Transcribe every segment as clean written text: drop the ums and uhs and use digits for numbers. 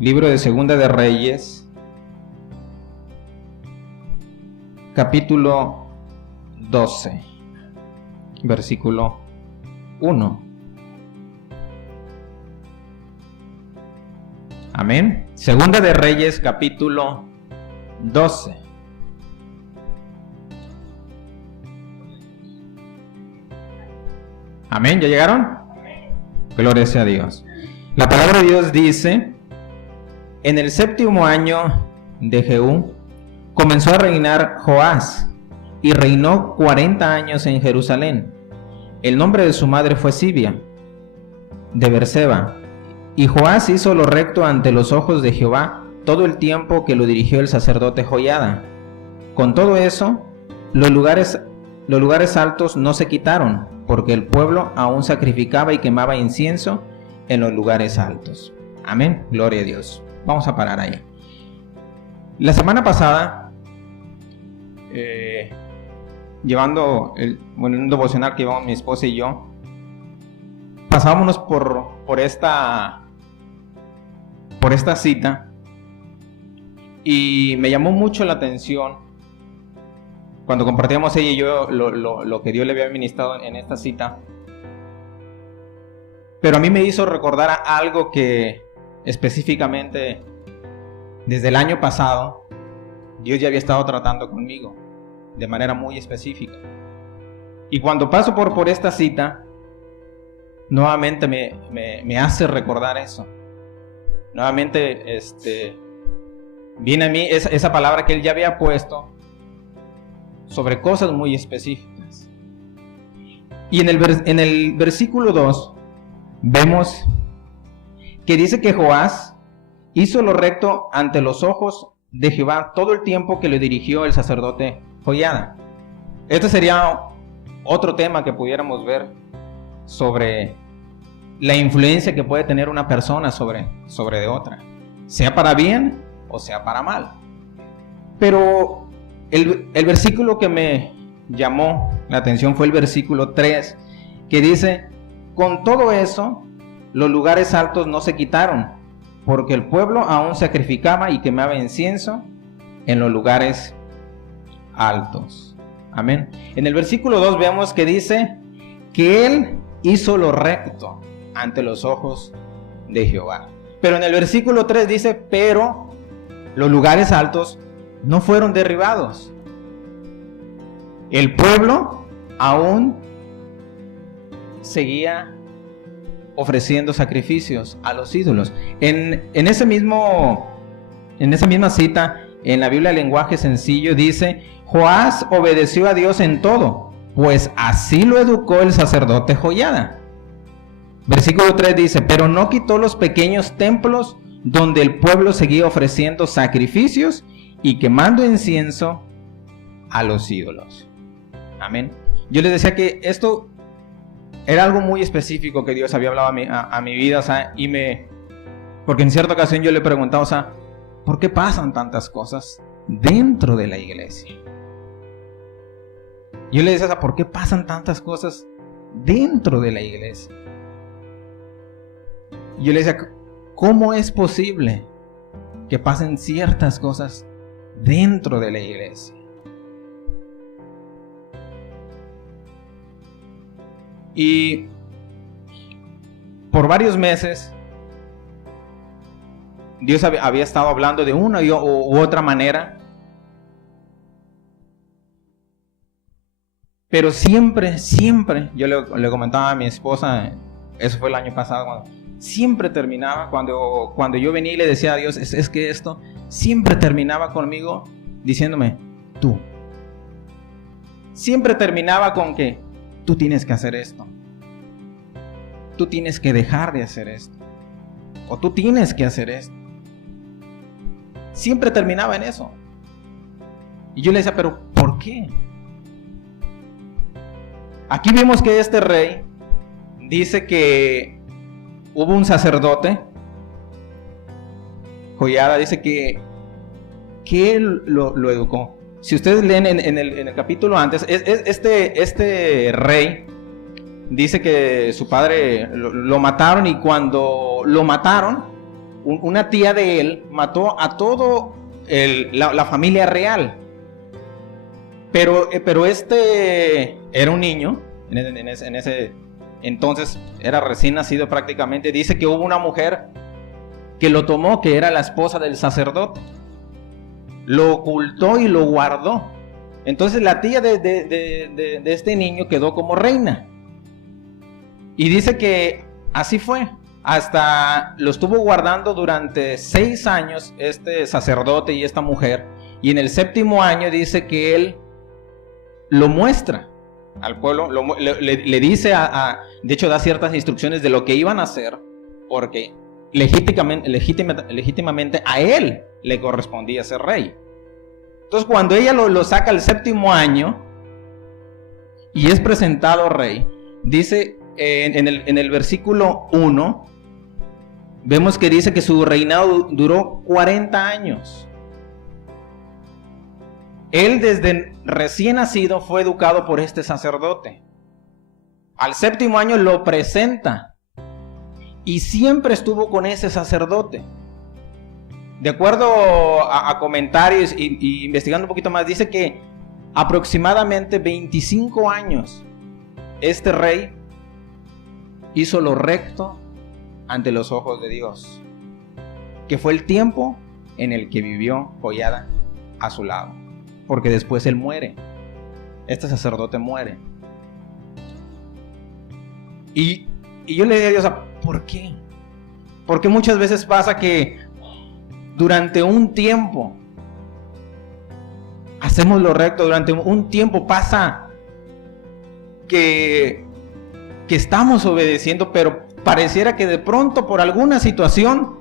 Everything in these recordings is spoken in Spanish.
Libro de Segunda de Reyes, capítulo 12, versículo 1. Amén. Segunda de Reyes, capítulo 12. Amén. ¿Ya llegaron? Gloria sea a Dios. La palabra de Dios dice: en el 7º año de Jehú comenzó a reinar Joás, y reinó 40 años en Jerusalén. El nombre de su madre fue Sibia, de Berseba. Y Joás hizo lo recto ante los ojos de Jehová todo el tiempo que lo dirigió el sacerdote Joiada. Con todo eso, los lugares altos no se quitaron, porque el pueblo aún sacrificaba y quemaba incienso en los lugares altos. Amén. Gloria a Dios. Vamos a parar ahí. La semana pasada, llevando un devocional que llevamos mi esposa y yo, pasábamos por esta cita, y me llamó mucho la atención cuando compartíamos ella y yo lo que Dios le había ministrado en esta cita. Pero a mí me hizo recordar algo que específicamente desde el año pasado Dios ya había estado tratando conmigo de manera muy específica. Y cuando paso por esta cita, nuevamente me hace recordar eso. Nuevamente viene a mí esa palabra que Él ya había puesto sobre cosas muy específicas. Y en el versículo 2 vemos que dice que Joás hizo lo recto ante los ojos de Jehová todo el tiempo que le dirigió el sacerdote Joiada. Este sería otro tema que pudiéramos ver sobre la influencia que puede tener una persona sobre de otra, sea para bien o sea para mal. Pero el versículo que me llamó la atención fue el versículo 3, que dice: con todo eso, los lugares altos no se quitaron, porque el pueblo aún sacrificaba y quemaba incienso en los lugares altos. Amén. En el versículo 2 vemos que dice que Él hizo lo recto ante los ojos de Jehová. Pero en el versículo 3 dice: pero los lugares altos no fueron derribados. El pueblo aún seguía ofreciendo sacrificios a los ídolos. En esa misma cita, en la Biblia lenguaje sencillo, dice: Joás obedeció a Dios en todo, pues así lo educó el sacerdote Joiada. Versículo 3 dice: pero no quitó los pequeños templos donde el pueblo seguía ofreciendo sacrificios y quemando incienso a los ídolos. Amén. Yo les decía que esto era algo muy específico que Dios había hablado a mi vida, o sea, porque en cierta ocasión yo le preguntaba, o sea, ¿por qué pasan tantas cosas dentro de la iglesia? Yo le decía, o sea, ¿por qué pasan tantas cosas dentro de la iglesia? Yo le decía, ¿cómo es posible que pasen ciertas cosas dentro de la iglesia? Y por varios meses Dios había estado hablando de una u otra manera, pero siempre, yo le comentaba a mi esposa, eso fue el año pasado, siempre terminaba, cuando yo venía y le decía a Dios, es que esto, siempre terminaba conmigo diciéndome: tú. Siempre terminaba con que tú tienes que hacer esto, tú tienes que dejar de hacer esto, o tú tienes que hacer esto. Siempre terminaba en eso. Y yo le decía, ¿pero por qué? Aquí vimos que este rey dice que hubo un sacerdote, Joiada, dice que él lo educó. Si ustedes leen en el capítulo antes, este rey dice que su padre lo mataron, y cuando lo mataron, una tía de él mató a todo la familia real. Pero este era un niño, en ese entonces era recién nacido prácticamente. Dice que hubo una mujer que lo tomó, que era la esposa del sacerdote. Lo ocultó y lo guardó. Entonces la tía de este niño quedó como reina. Y dice que así fue. Hasta lo estuvo guardando durante 6 años este sacerdote y esta mujer. Y en el 7º año dice que él lo muestra al pueblo, le dice de hecho da ciertas instrucciones de lo que iban a hacer, porque legítimamente a él le correspondía ser rey. Entonces cuando ella lo saca el 7º año y es presentado rey, dice en el versículo 1, vemos que dice que su reinado duró 40 años. Él desde recién nacido fue educado por este sacerdote. Al 7º año lo presenta y siempre estuvo con ese sacerdote. De acuerdo a comentarios y investigando un poquito más, dice que aproximadamente 25 años este rey hizo lo recto ante los ojos de Dios, que fue el tiempo en el que vivió Joiada a su lado. Porque después él muere. Este sacerdote muere. Y yo le digo a Dios, ¿por qué? Porque muchas veces pasa que durante un tiempo hacemos lo recto, durante un tiempo pasa que estamos obedeciendo, pero pareciera que de pronto por alguna situación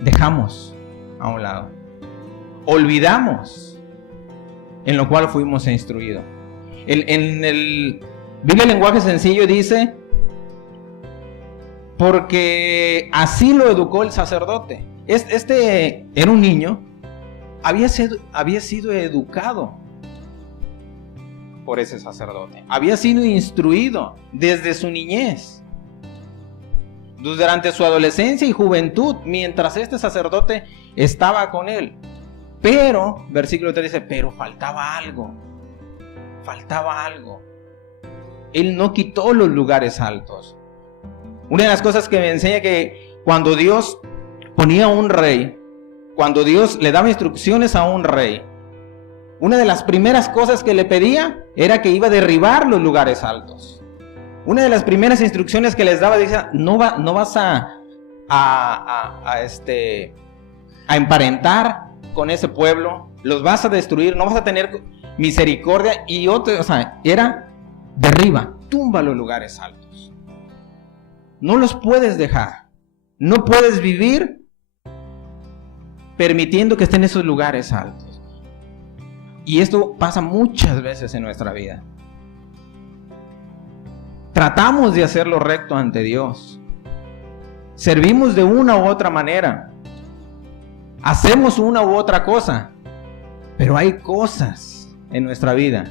dejamos a un lado, olvidamos en lo cual fuimos instruidos. En el Biblia Lenguaje Sencillo dice, porque así lo educó el sacerdote. Este era un niño, había sido educado por ese sacerdote, había sido instruido desde su niñez, durante su adolescencia y juventud, mientras este sacerdote estaba con él. Pero, versículo 3 dice, pero faltaba algo. Él no quitó los lugares altos. Una de las cosas que me enseña que cuando Dios ponía un rey, cuando Dios le daba instrucciones a un rey, una de las primeras cosas que le pedía era que iba a derribar los lugares altos. Una de las primeras instrucciones que les daba, dice, no vas a emparentar con ese pueblo, los vas a destruir, no vas a tener misericordia. Y otro, era derriba, tumba los lugares altos. No los puedes dejar. No puedes vivir permitiendo que estén esos lugares altos. Y esto pasa muchas veces en nuestra vida. Tratamos de hacer lo recto ante Dios. Servimos de una u otra manera. Hacemos una u otra cosa, pero hay cosas en nuestra vida,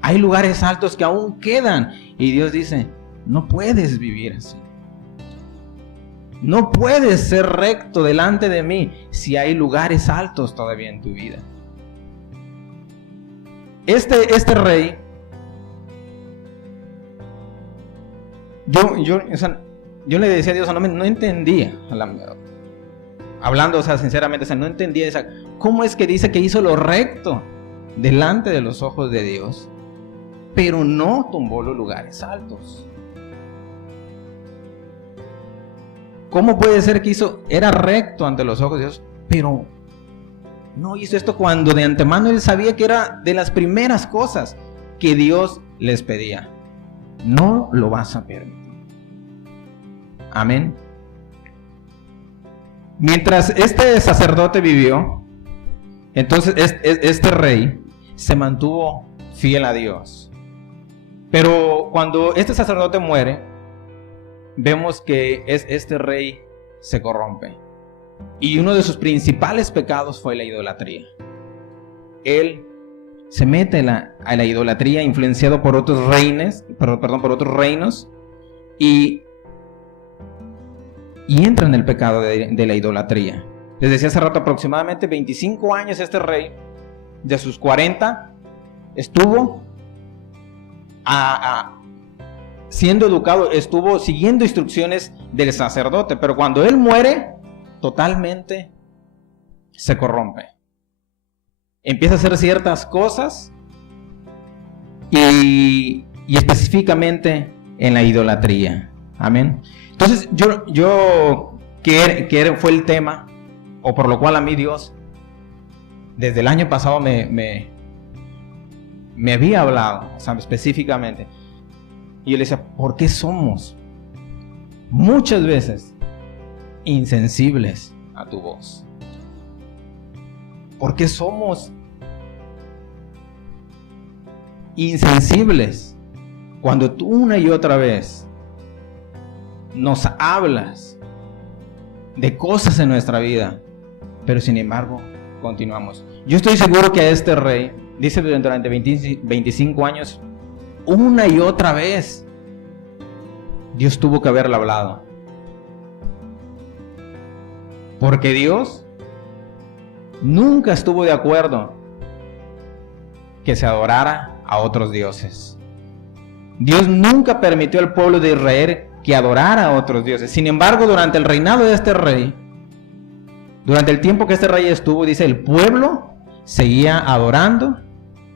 hay lugares altos que aún quedan, y Dios dice, no puedes vivir así, no puedes ser recto delante de mí si hay lugares altos todavía en tu vida. Este rey, yo le decía a Dios, no entendía hablando, sinceramente, no entendía cómo es que dice que hizo lo recto delante de los ojos de Dios, pero no tumbó los lugares altos. ¿Cómo puede ser que era recto ante los ojos de Dios, pero no hizo esto cuando de antemano él sabía que era de las primeras cosas que Dios les pedía? No lo vas a permitir. Amén. Mientras este sacerdote vivió, entonces este rey se mantuvo fiel a Dios. Pero cuando este sacerdote muere, vemos que este rey se corrompe. Y uno de sus principales pecados fue la idolatría. Él se mete a la idolatría, influenciado por otros reinos, y y entra en el pecado de la idolatría. Les decía hace rato, aproximadamente 25 años este rey, de sus 40, estuvo siendo educado, estuvo siguiendo instrucciones del sacerdote, pero cuando él muere, totalmente se corrompe. Empieza a hacer ciertas cosas y específicamente en la idolatría. Amén. Entonces yo que fue el tema, o por lo cual a mí Dios desde el año pasado me había hablado, o sea, específicamente. Y yo le decía, ¿por qué somos muchas veces insensibles a tu voz? ¿Por qué somos insensibles cuando tú una y otra vez nos hablas de cosas en nuestra vida, pero sin embargo continuamos? Yo estoy seguro que a este rey, dice, durante 25 años, una y otra vez Dios tuvo que haberle hablado, porque Dios nunca estuvo de acuerdo que se adorara a otros dioses. Dios nunca permitió al pueblo de Israel que adorara a otros dioses. Sin embargo, durante el reinado de este rey, durante el tiempo que este rey estuvo, dice, el pueblo seguía adorando,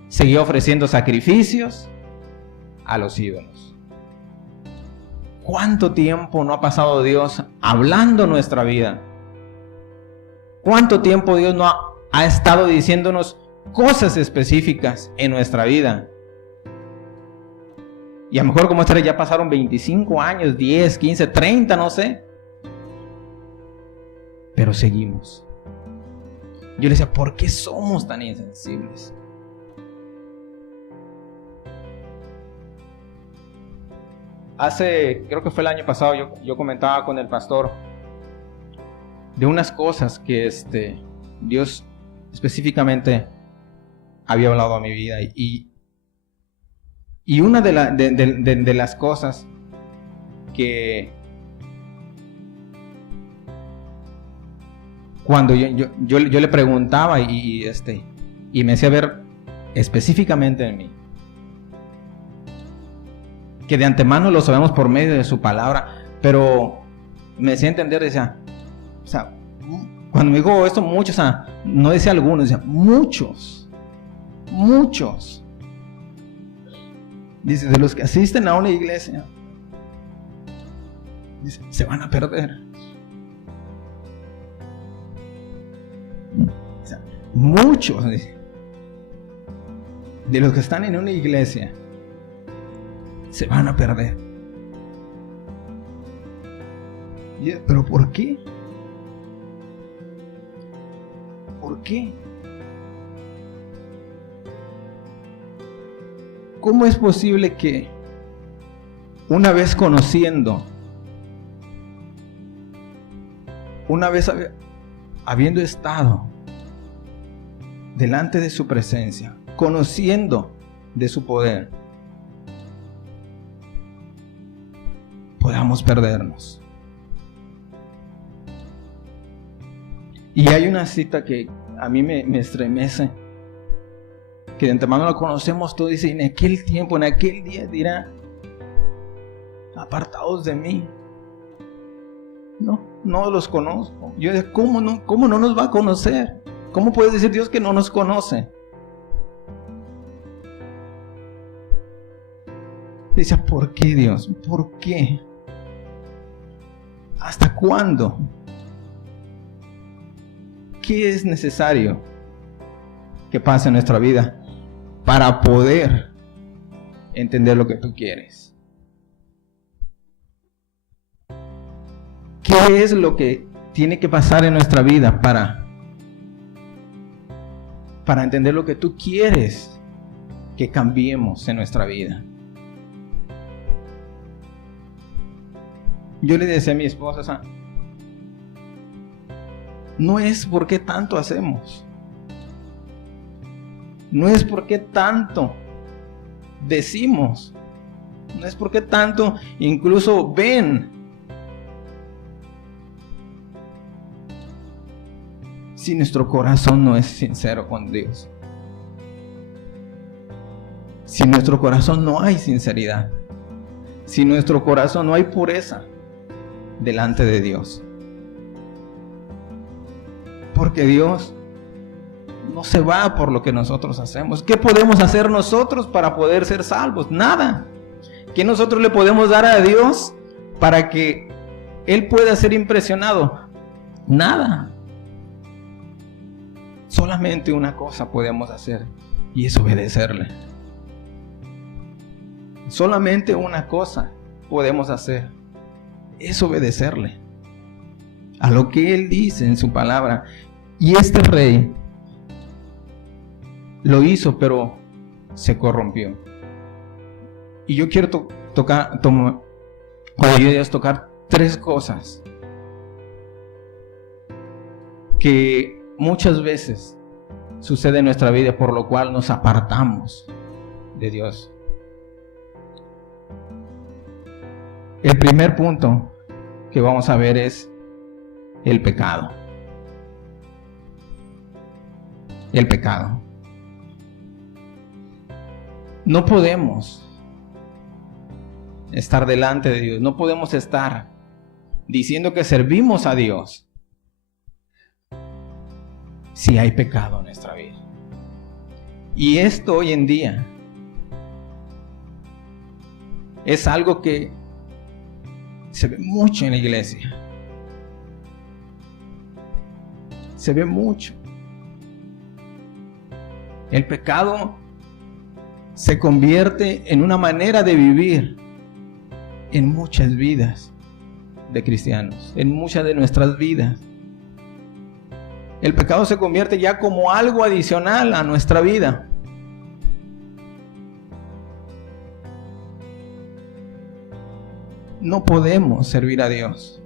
seguía ofreciendo sacrificios a los ídolos. ¿Cuánto tiempo no ha pasado Dios hablando nuestra vida? ¿Cuánto tiempo Dios no ha estado diciéndonos cosas específicas en nuestra vida? Y a lo mejor como este rey ya pasaron 25 años, 10, 15, 30, no sé. Pero seguimos. Yo le decía, ¿por qué somos tan insensibles? Creo que fue el año pasado, yo comentaba con el pastor de unas cosas que Dios específicamente había hablado a mi vida. Y una de las cosas que cuando yo le preguntaba y me hacía ver específicamente en mí, que de antemano lo sabemos por medio de su palabra, pero me hacía entender, decía, o sea, cuando me dijo esto, muchos, o sea, no decía algunos, decía muchos. Dice, de los que asisten a una iglesia, dice, se van a perder. O sea, muchos, dice, de los que están en una iglesia, se van a perder. ¿Pero por qué? ¿Por qué? ¿Cómo es posible que una vez conociendo, una vez habiendo estado delante de su presencia, conociendo de su poder, podamos perdernos? Y hay una cita que a mí me estremece, que de antemano la conocemos todos, dice, en aquel tiempo, en aquel día dirá, apartados de mí, no los conozco. Yo digo, ¿cómo no nos va a conocer? ¿Cómo puede decir Dios que no nos conoce? Dice, ¿por qué, Dios? ¿Por qué? ¿Hasta cuándo? ¿Qué es necesario que pase en nuestra vida para poder entender lo que tú quieres? ¿Qué es lo que tiene que pasar en nuestra vida para entender lo que tú quieres que cambiemos en nuestra vida? Yo le decía a mi esposa, no es por qué tanto hacemos, no es por qué tanto decimos, no es por qué tanto incluso ven si nuestro corazón no es sincero con Dios. Si en nuestro corazón no hay sinceridad, si en nuestro corazón no hay pureza delante de Dios. Porque Dios no se va por lo que nosotros hacemos. ¿Qué podemos hacer nosotros para poder ser salvos? Nada. ¿Qué nosotros le podemos dar a Dios para que Él pueda ser impresionado? Nada. Solamente una cosa podemos hacer, y es obedecerle. Solamente una cosa podemos hacer, es obedecerle a lo que Él dice en su palabra. Y este rey lo hizo, pero se corrompió. Y yo quiero tocar tres cosas que muchas veces sucede en nuestra vida, por lo cual nos apartamos de Dios. El primer punto que vamos a ver es el pecado. El pecado. No podemos estar delante de Dios, no podemos estar diciendo que servimos a Dios si hay pecado en nuestra vida. Y esto hoy en día es algo que se ve mucho en la iglesia. Se ve mucho. El pecado se convierte en una manera de vivir en muchas vidas de cristianos, en muchas de nuestras vidas. El pecado se convierte ya como algo adicional a nuestra vida. No podemos servir a Dios.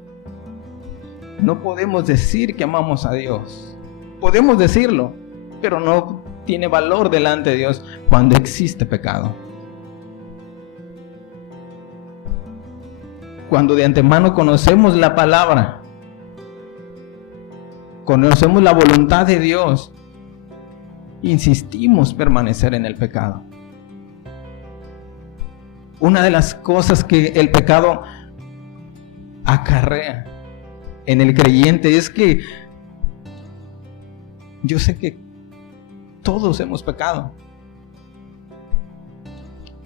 No podemos decir que amamos a Dios. Podemos decirlo, pero no tiene valor delante de Dios cuando existe pecado. Cuando de antemano conocemos la palabra, conocemos la voluntad de Dios, insistimos permanecer en el pecado. Una de las cosas que el pecado acarrea en el creyente es que yo sé que todos hemos pecado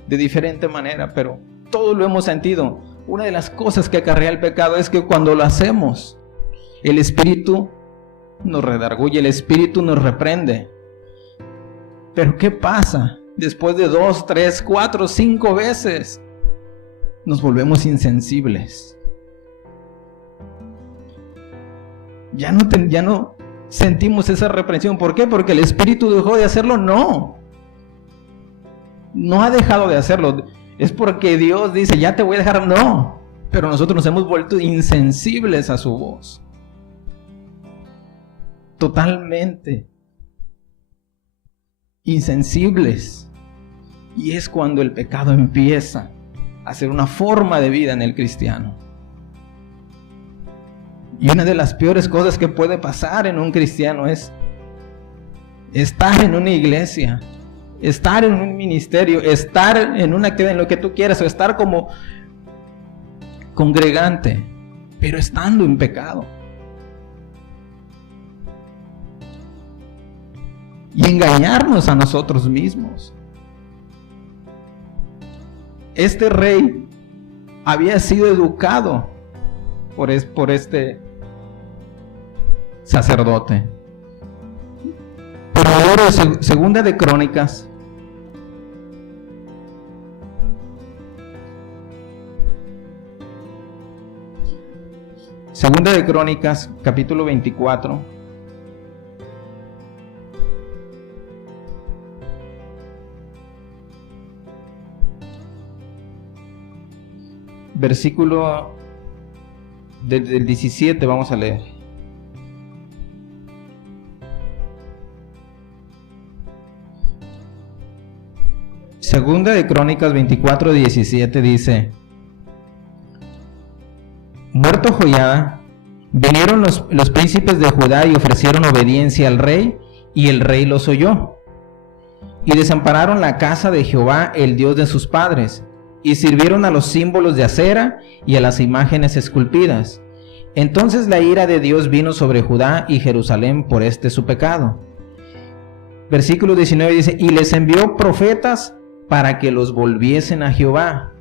de diferente manera, pero todos lo hemos sentido. Una de las cosas que acarrea el pecado es que cuando lo hacemos, el Espíritu nos redarguye, el Espíritu nos reprende. Pero ¿qué pasa? Después de 2, 3, 4, 5 veces, nos volvemos insensibles. Ya no sentimos esa reprensión. ¿Por qué? Porque el Espíritu dejó de hacerlo. No ha dejado de hacerlo. Es porque Dios dice, ya te voy a dejar. No, pero nosotros nos hemos vuelto insensibles a su voz. Totalmente insensibles. Y es cuando el pecado empieza a ser una forma de vida en el cristiano. Y una de las peores cosas que puede pasar en un cristiano es estar en una iglesia, estar en un ministerio, estar en una actividad, en lo que tú quieras, o estar como congregante, pero estando en pecado. Y engañarnos a nosotros mismos. Este rey había sido educado por este sacerdote. Pero ahora, segunda de Crónicas, capítulo 24. Versículo del 17 vamos a leer. Segunda de Crónicas 24:17 dice: muerto Joiada, Vinieron los príncipes de Judá y ofrecieron obediencia al rey, y el rey los oyó. Y desampararon la casa de Jehová, el Dios de sus padres, y sirvieron a los símbolos de acera y a las imágenes esculpidas. Entonces la ira de Dios vino sobre Judá y Jerusalén por este su pecado. Versículo 19 dice: y les envió profetas para que los volviesen a Jehová,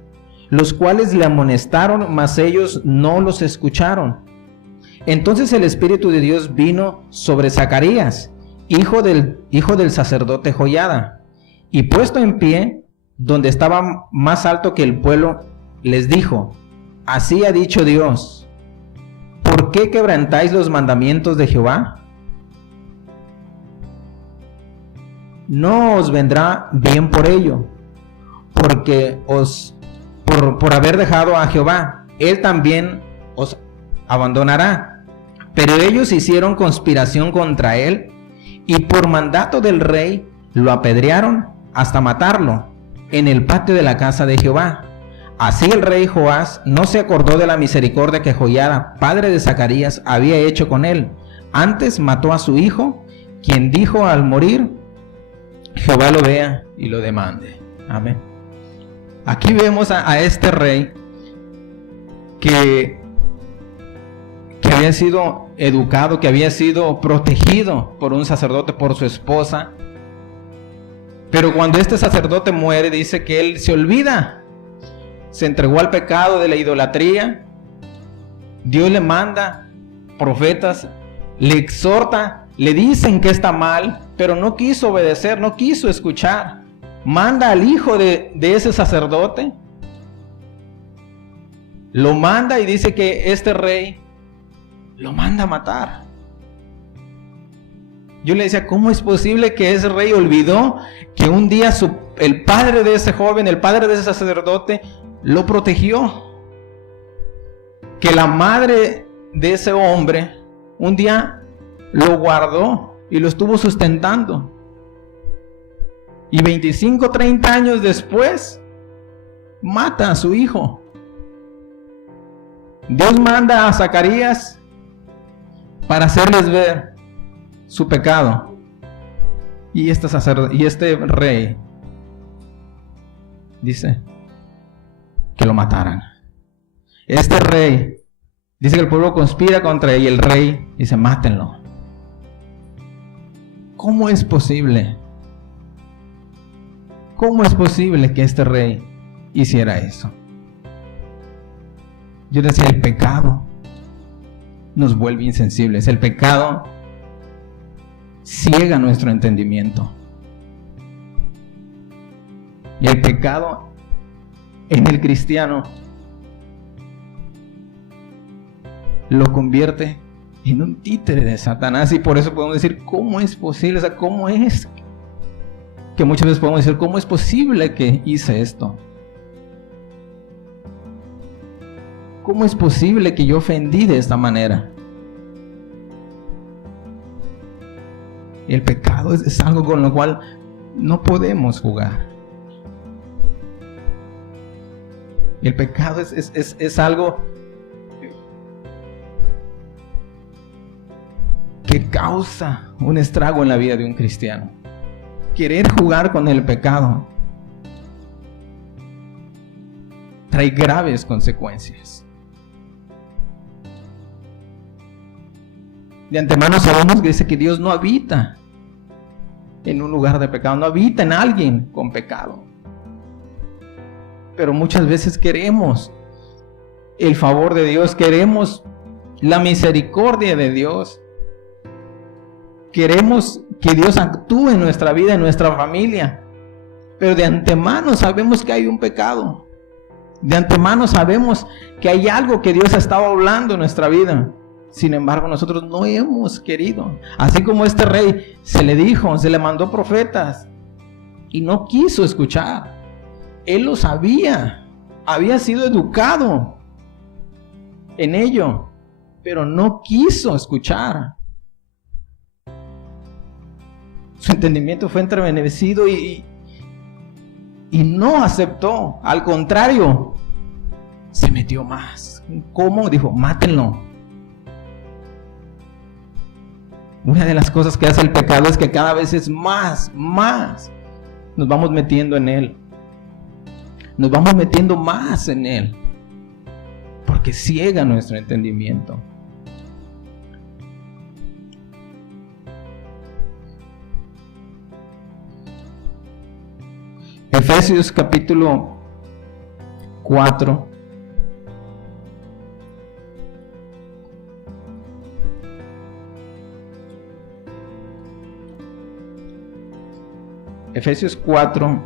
los cuales le amonestaron, mas ellos no los escucharon. Entonces el Espíritu de Dios vino sobre Zacarías, hijo del sacerdote Joiada, y puesto en pie, donde estaba más alto que el pueblo, les dijo: así ha dicho Dios, ¿por qué quebrantáis los mandamientos de Jehová? No os vendrá bien por ello, porque por haber dejado a Jehová, él también os abandonará. Pero ellos hicieron conspiración contra él, y por mandato del rey lo apedrearon hasta matarlo en el patio de la casa de Jehová. Así el rey Joás no se acordó de la misericordia que Joiada, padre de Zacarías, había hecho con él. Antes mató a su hijo, quien dijo al morir: Jehová lo vea y lo demande. Amén. Aquí vemos a este rey que había sido educado, que había sido protegido por un sacerdote, por su esposa. Pero cuando este sacerdote muere, dice que él se olvida, se entregó al pecado de la idolatría. Dios le manda profetas, le exhorta, le dicen que está mal, pero no quiso obedecer, no quiso escuchar. Manda al hijo de ese sacerdote, lo manda y dice que este rey lo manda a matar. Yo le decía, ¿cómo es posible que ese rey olvidó que un día el padre de ese joven, el padre de ese sacerdote, lo protegió? Que la madre de ese hombre un día lo guardó y lo estuvo sustentando. Y 25, 30 años después, mata a su hijo. Dios manda a Zacarías para hacerles ver su pecado. Y este rey dice que lo mataran. Este rey dice que el pueblo conspira contra él y el rey dice: mátenlo. ¿Cómo es posible? ¿Cómo es posible que este rey hiciera eso? Yo decía, el pecado nos vuelve insensibles. El pecado ciega nuestro entendimiento. Y el pecado en el cristiano lo convierte en un títere de Satanás. Y por eso podemos decir, ¿cómo es posible? O sea, ¿cómo es? Que muchas veces podemos decir, ¿cómo es posible que hice esto? ¿Cómo es posible que yo ofendí de esta manera? El pecado es algo con lo cual no podemos jugar. El pecado es algo que causa un estrago en la vida de un cristiano. Querer jugar con el pecado trae graves consecuencias. De antemano sabemos que dice que Dios no habita en un lugar de pecado, no habita en alguien con pecado. Pero muchas veces queremos el favor de Dios, queremos la misericordia de Dios, queremos que Dios actúe en nuestra vida, en nuestra familia, pero de antemano sabemos que hay un pecado. De antemano sabemos que hay algo que Dios ha estado hablando en nuestra vida. Sin embargo, nosotros no hemos querido. Así como este rey se le dijo, se le mandó profetas y no quiso escuchar. Él lo sabía, había sido educado en ello, pero no quiso escuchar. Su entendimiento fue entenebrecido y no aceptó. Al contrario, se metió más. ¿Cómo? Dijo, mátenlo. Una de las cosas que hace el pecado es que cada vez es más nos vamos metiendo en él. Nos vamos metiendo más en él, porque ciega nuestro entendimiento. Efesios capítulo 4. Efesios 4,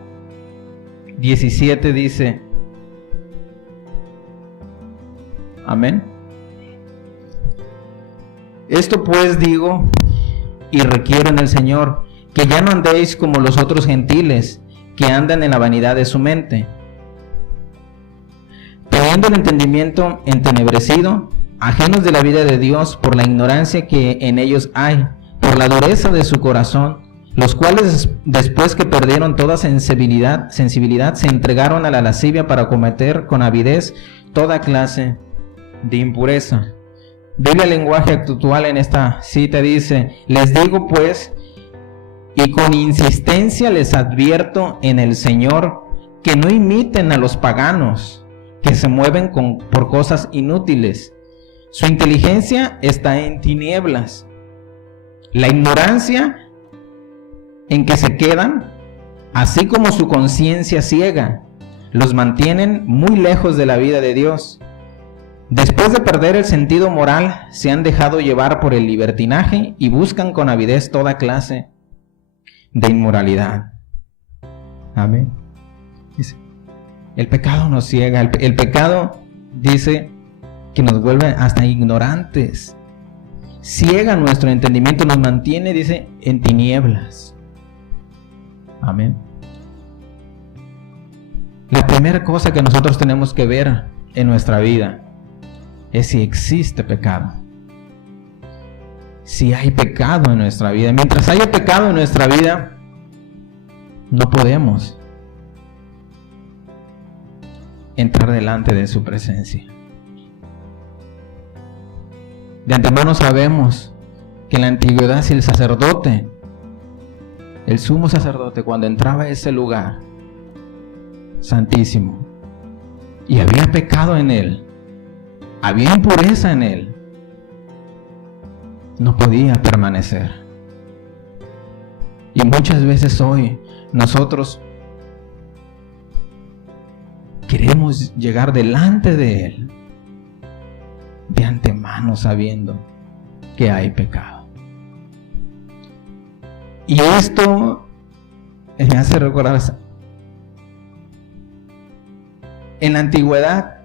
17 dice, amén. Esto pues digo y requiero en el Señor, que ya no andéis como los otros gentiles, que andan en la vanidad de su mente, teniendo el entendimiento entenebrecido, ajenos de la vida de Dios por la ignorancia que en ellos hay, por la dureza de su corazón, los cuales después que perdieron toda sensibilidad se entregaron a la lascivia para cometer con avidez toda clase de impureza. Biblia lenguaje actual en esta cita dice, les digo pues, y con insistencia les advierto en el Señor, que no imiten a los paganos, que se mueven por cosas inútiles. Su inteligencia está en tinieblas. La ignorancia en que se quedan, así como su conciencia ciega, los mantienen muy lejos de la vida de Dios. Después de perder el sentido moral, se han dejado llevar por el libertinaje y buscan con avidez toda clase de inmoralidad. Amén. Dice, el pecado nos ciega, el pecado dice que nos vuelve hasta ignorantes, ciega nuestro entendimiento, nos mantiene, dice, en tinieblas. Amén. La primera cosa que nosotros tenemos que ver en nuestra vida es si existe pecado. Si hay pecado en nuestra vida. Mientras haya pecado en nuestra vida, no podemos entrar delante de su presencia. De antemano sabemos que en la antigüedad, si el sacerdote, el sumo sacerdote, cuando entraba a ese lugar santísimo y había pecado en él, había impureza en él, no podía permanecer. Y muchas veces hoy nosotros queremos llegar delante de él de antemano sabiendo que hay pecado. Y esto me hace recordar, en la antigüedad,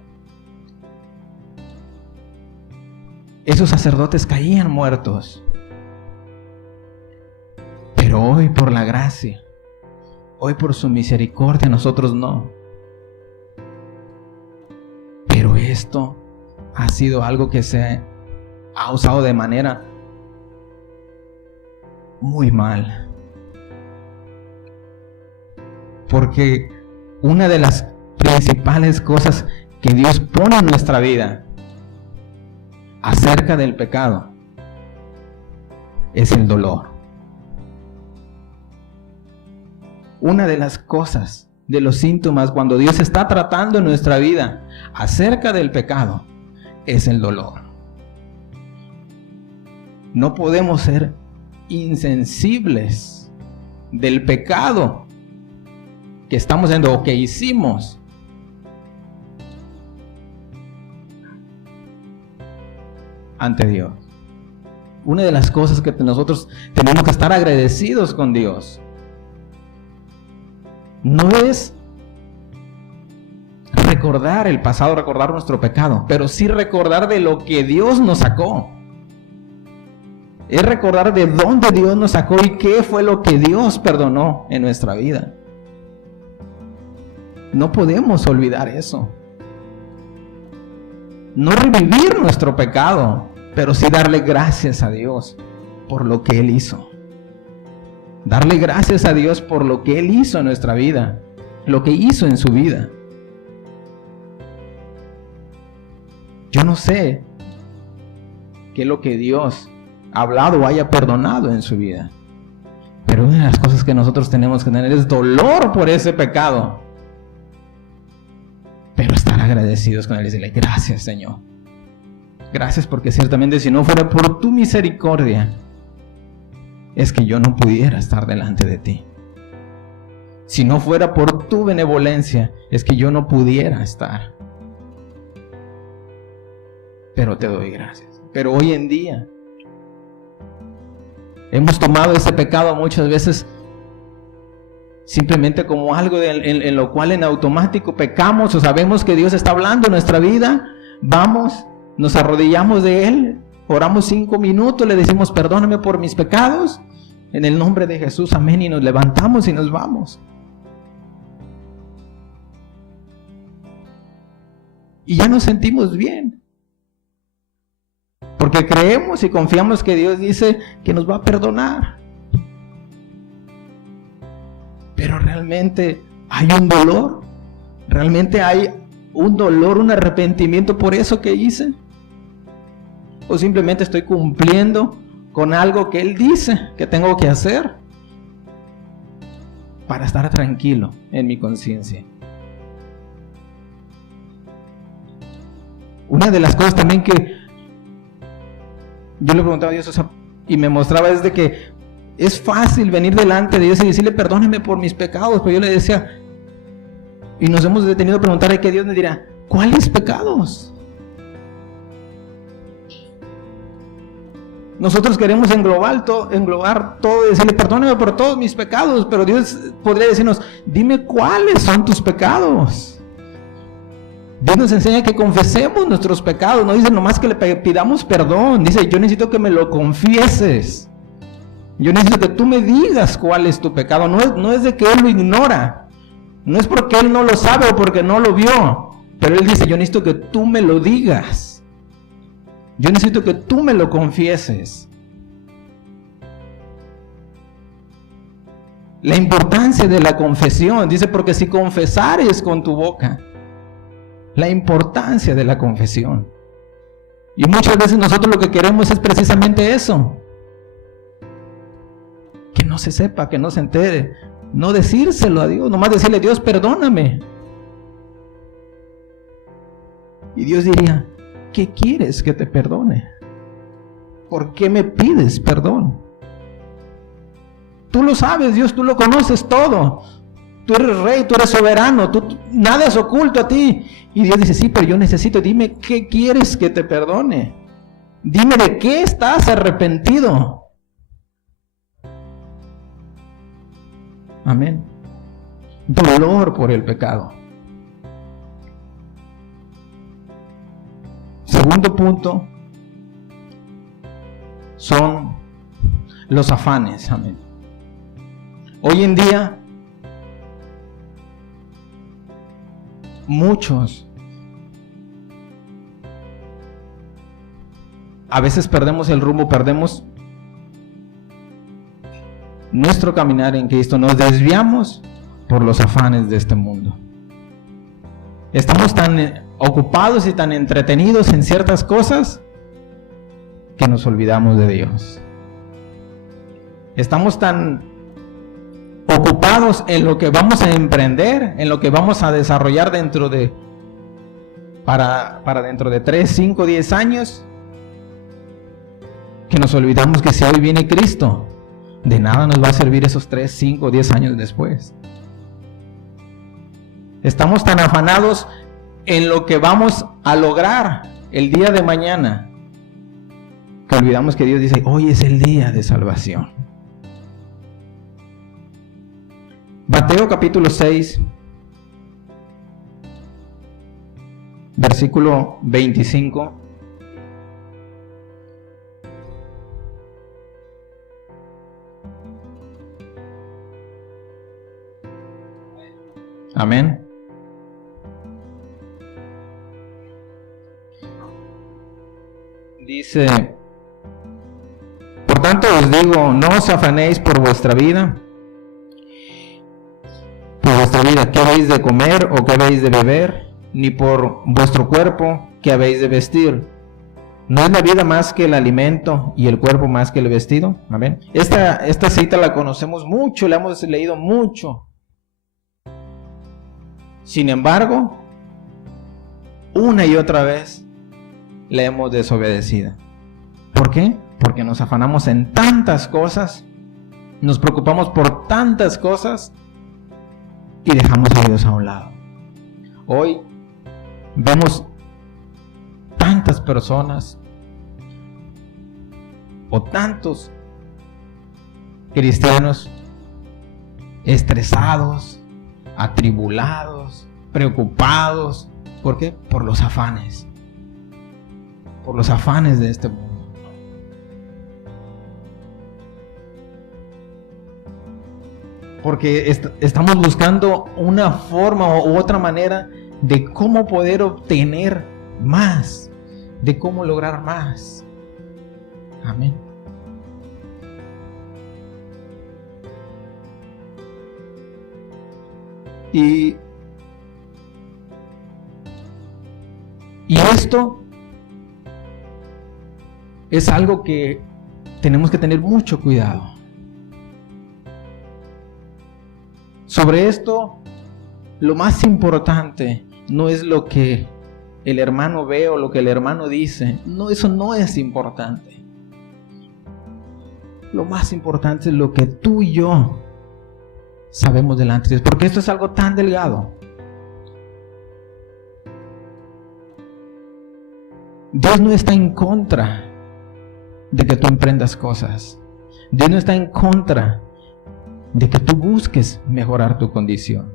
esos sacerdotes caían muertos. Pero hoy por la gracia, hoy por su misericordia, nosotros no. Pero esto ha sido algo que se ha usado de manera muy mal. Porque una de las principales cosas que Dios pone en nuestra vida acerca del pecado es el dolor. Una de las cosas, de los síntomas cuando Dios está tratando en nuestra vida acerca del pecado es el dolor. No podemos ser insensibles del pecado que estamos haciendo o que hicimos. Ante Dios. Una de las cosas que nosotros tenemos que estar agradecidos con Dios no es recordar el pasado, recordar nuestro pecado, pero sí recordar de lo que Dios nos sacó. Es recordar de dónde Dios nos sacó y qué fue lo que Dios perdonó en nuestra vida. No podemos olvidar eso. No revivir nuestro pecado, pero sí darle gracias a Dios por lo que Él hizo. Darle gracias a Dios por lo que Él hizo en nuestra vida, lo que hizo en su vida. Yo no sé qué es lo que Dios hablado o haya perdonado en su vida. Pero una de las cosas que nosotros tenemos que tener es dolor por ese pecado. Pero estar agradecidos con Él y decirle: gracias, Señor. Gracias, porque ciertamente si no fuera por tu misericordia, es que yo no pudiera estar delante de ti. Si no fuera por tu benevolencia, es que yo no pudiera estar. Pero te doy gracias. Pero hoy en día hemos tomado ese pecado muchas veces simplemente como algo en lo cual en automático pecamos, o sabemos que Dios está hablando en nuestra vida, vamos, nos arrodillamos de Él, oramos 5 minutos, le decimos: perdóname por mis pecados, en el nombre de Jesús, amén, y nos levantamos y nos vamos. Y ya nos sentimos bien, porque creemos y confiamos que Dios dice que nos va a perdonar. Pero realmente hay un dolor, realmente hay un dolor, un arrepentimiento por eso que hice, o simplemente estoy cumpliendo con algo que Él dice que tengo que hacer para estar tranquilo en mi conciencia. Una de las cosas también que yo le preguntaba a Dios, y me mostraba, es de que es fácil venir delante de Dios y decirle: perdóneme por mis pecados, pero yo le decía, y nos hemos detenido a preguntar, que Dios me dirá: ¿cuáles pecados? Nosotros queremos englobar todo y decirle: perdóname por todos mis pecados, pero Dios podría decirnos: dime cuáles son tus pecados. Dios nos enseña que confesemos nuestros pecados, no dice nomás que le pidamos perdón, dice: yo necesito que me lo confieses. Yo necesito que tú me digas cuál es tu pecado. No es de que Él lo ignora, no es porque Él no lo sabe o porque no lo vio, pero Él dice: yo necesito que tú me lo digas. Yo necesito que tú me lo confieses. La importancia de la confesión, dice: porque si confesares con tu boca. La importancia de la confesión. Y muchas veces nosotros lo que queremos es precisamente eso. Que no se sepa, que no se entere. No decírselo a Dios, nomás decirle: Dios, perdóname. Y Dios diría: ¿qué quieres que te perdone? ¿Por qué me pides perdón? Tú lo sabes, Dios, tú lo conoces todo. Tú eres rey, tú eres soberano, nada es oculto a ti. Y Dios dice: sí, pero yo necesito, dime qué quieres que te perdone. Dime de qué estás arrepentido. Amén. Dolor por el pecado. Segundo punto son los afanes. Amén. Hoy en día muchos a veces perdemos el rumbo, perdemos nuestro caminar en Cristo, nos desviamos por los afanes de este mundo. Estamos tan ocupados y tan entretenidos en ciertas cosas que nos olvidamos de Dios. Estamos tan ocupados en lo que vamos a emprender, en lo que vamos a desarrollar para dentro de 3, 5, 10 años, que nos olvidamos que si hoy viene Cristo, de nada nos va a servir esos 3, 5, 10 años después. Estamos tan afanados en lo que vamos a lograr el día de mañana, que olvidamos que Dios dice: hoy es el día de salvación. Mateo capítulo 6, versículo 25. Amén. Dice: por tanto os digo, no os afanéis por vuestra vida, qué habéis de comer o qué habéis de beber, ni por vuestro cuerpo, qué habéis de vestir. ¿No es la vida más que el alimento y el cuerpo más que el vestido? Amén. Esta cita la conocemos mucho, la hemos leído mucho. Sin embargo, una y otra vez la hemos desobedecido. ¿Por qué? Porque nos afanamos en tantas cosas, nos preocupamos por tantas cosas y dejamos a Dios a un lado. Hoy vemos tantas personas o tantos cristianos estresados, atribulados, preocupados. ¿Por qué? Por los afanes de este mundo. Porque estamos buscando una forma u otra manera de cómo poder obtener más, de cómo lograr más. Amén. Y esto es algo que tenemos que tener mucho cuidado. Sobre esto, lo más importante no es lo que el hermano ve o lo que el hermano dice. No, eso no es importante. Lo más importante es lo que tú y yo sabemos delante de Dios, porque esto es algo tan delgado. Dios no está en contra de que tú emprendas cosas. Dios no está en contra de que tú busques mejorar tu condición.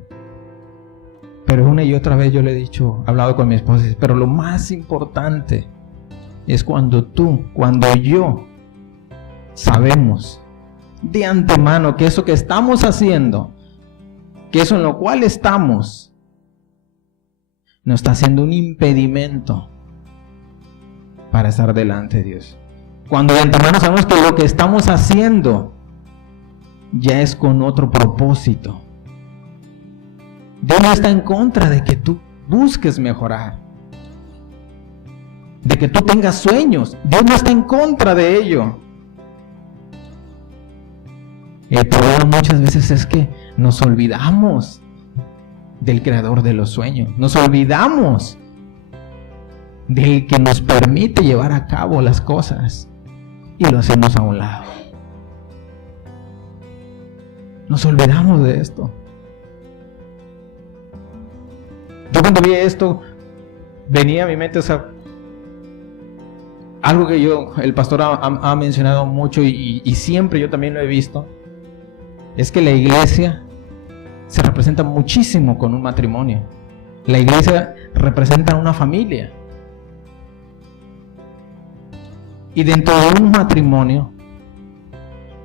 Pero una y otra vez yo le he dicho, he hablado con mi esposa, pero lo más importante es cuando yo sabemos de antemano que eso que estamos haciendo, que eso en lo cual estamos, nos está haciendo un impedimento para estar delante de Dios. Cuando de antemano sabemos que lo que estamos haciendo ya es con otro propósito. Dios no está en contra de que tú busques mejorar, de que tú tengas sueños. Dios no está en contra de ello. El problema muchas veces es que nos olvidamos del creador de los sueños. Nos olvidamos del que nos permite llevar a cabo las cosas y lo hacemos a un lado. Nos olvidamos de esto. Yo cuando vi esto, venía a mi mente, algo que el pastor ha mencionado mucho y siempre yo también lo he visto, es que la iglesia se representa muchísimo con un matrimonio. La iglesia representa una familia. Y dentro de un matrimonio,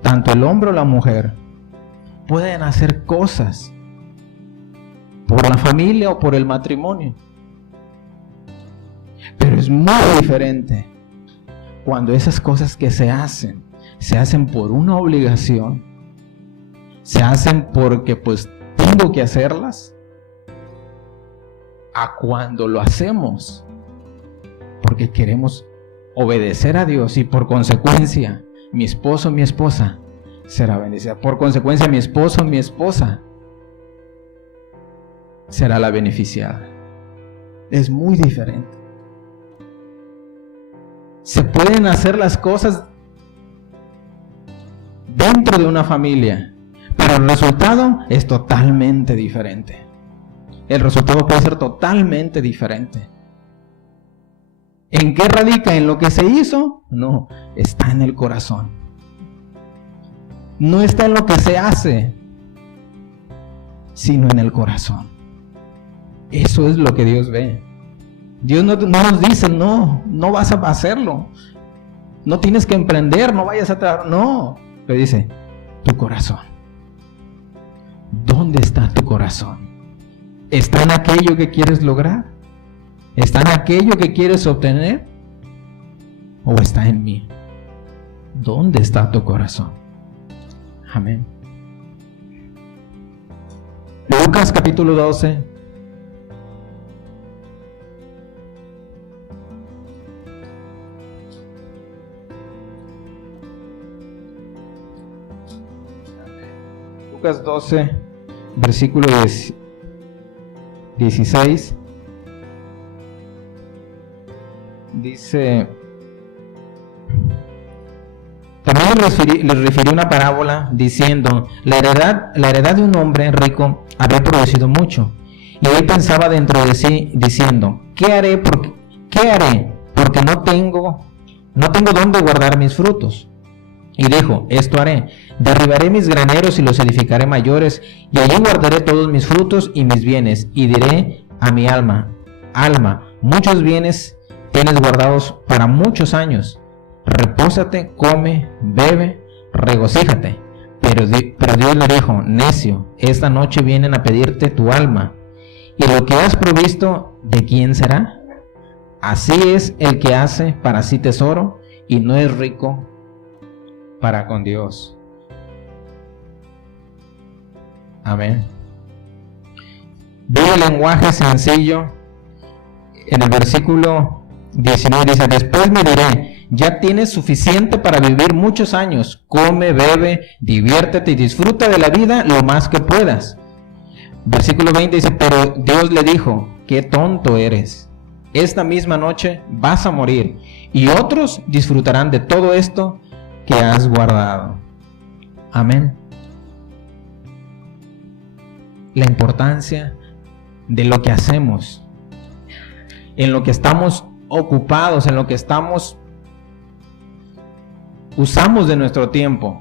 tanto el hombre o la mujer pueden hacer cosas por la familia o por el matrimonio. Pero es muy diferente cuando esas cosas que se hacen por una obligación, se hacen porque pues tengo que hacerlas, a cuando lo hacemos porque queremos obedecer a Dios y por consecuencia mi esposo o mi esposa será bendecida. Por consecuencia mi esposo o mi esposa será la beneficiada. Es muy diferente. Se pueden hacer las cosas dentro de una familia, pero el resultado es totalmente diferente. El resultado puede ser totalmente diferente. ¿En qué radica? ¿En lo que se hizo? No, está en el corazón. No está en lo que se hace, sino en el corazón. Eso es lo que Dios ve. Dios no nos dice, no vas a hacerlo. No tienes que emprender, no vayas a trabajar. No, le dice, tu corazón. ¿Dónde está tu corazón? ¿Está en aquello que quieres lograr? ¿Está en aquello que quieres obtener? ¿O está en mí? ¿Dónde está tu corazón? Amén. Lucas capítulo 12. Lucas 12, versículo 16, dice, también les refirió una parábola diciendo, la heredad de un hombre rico había producido mucho, y él pensaba dentro de sí diciendo, ¿qué haré? Porque no tengo dónde guardar mis frutos. Y dijo, esto haré, derribaré mis graneros y los edificaré mayores, y allí guardaré todos mis frutos y mis bienes, y diré a mi alma, muchos bienes tienes guardados para muchos años, repósate, come, bebe, regocíjate. Pero Dios le dijo, necio, esta noche vienen a pedirte tu alma, y lo que has provisto, ¿de quién será? Así es el que hace para sí tesoro, y no es rico para con Dios. Amén. Ve el lenguaje sencillo. En el versículo 19 dice, después me diré, ya tienes suficiente para vivir muchos años, come, bebe, diviértete y disfruta de la vida lo más que puedas. Versículo 20 dice, pero Dios le dijo, qué tonto eres, esta misma noche vas a morir, y otros disfrutarán de todo esto que has guardado. Amén. La importancia de lo que hacemos, en lo que estamos ocupados, en lo que usamos de nuestro tiempo,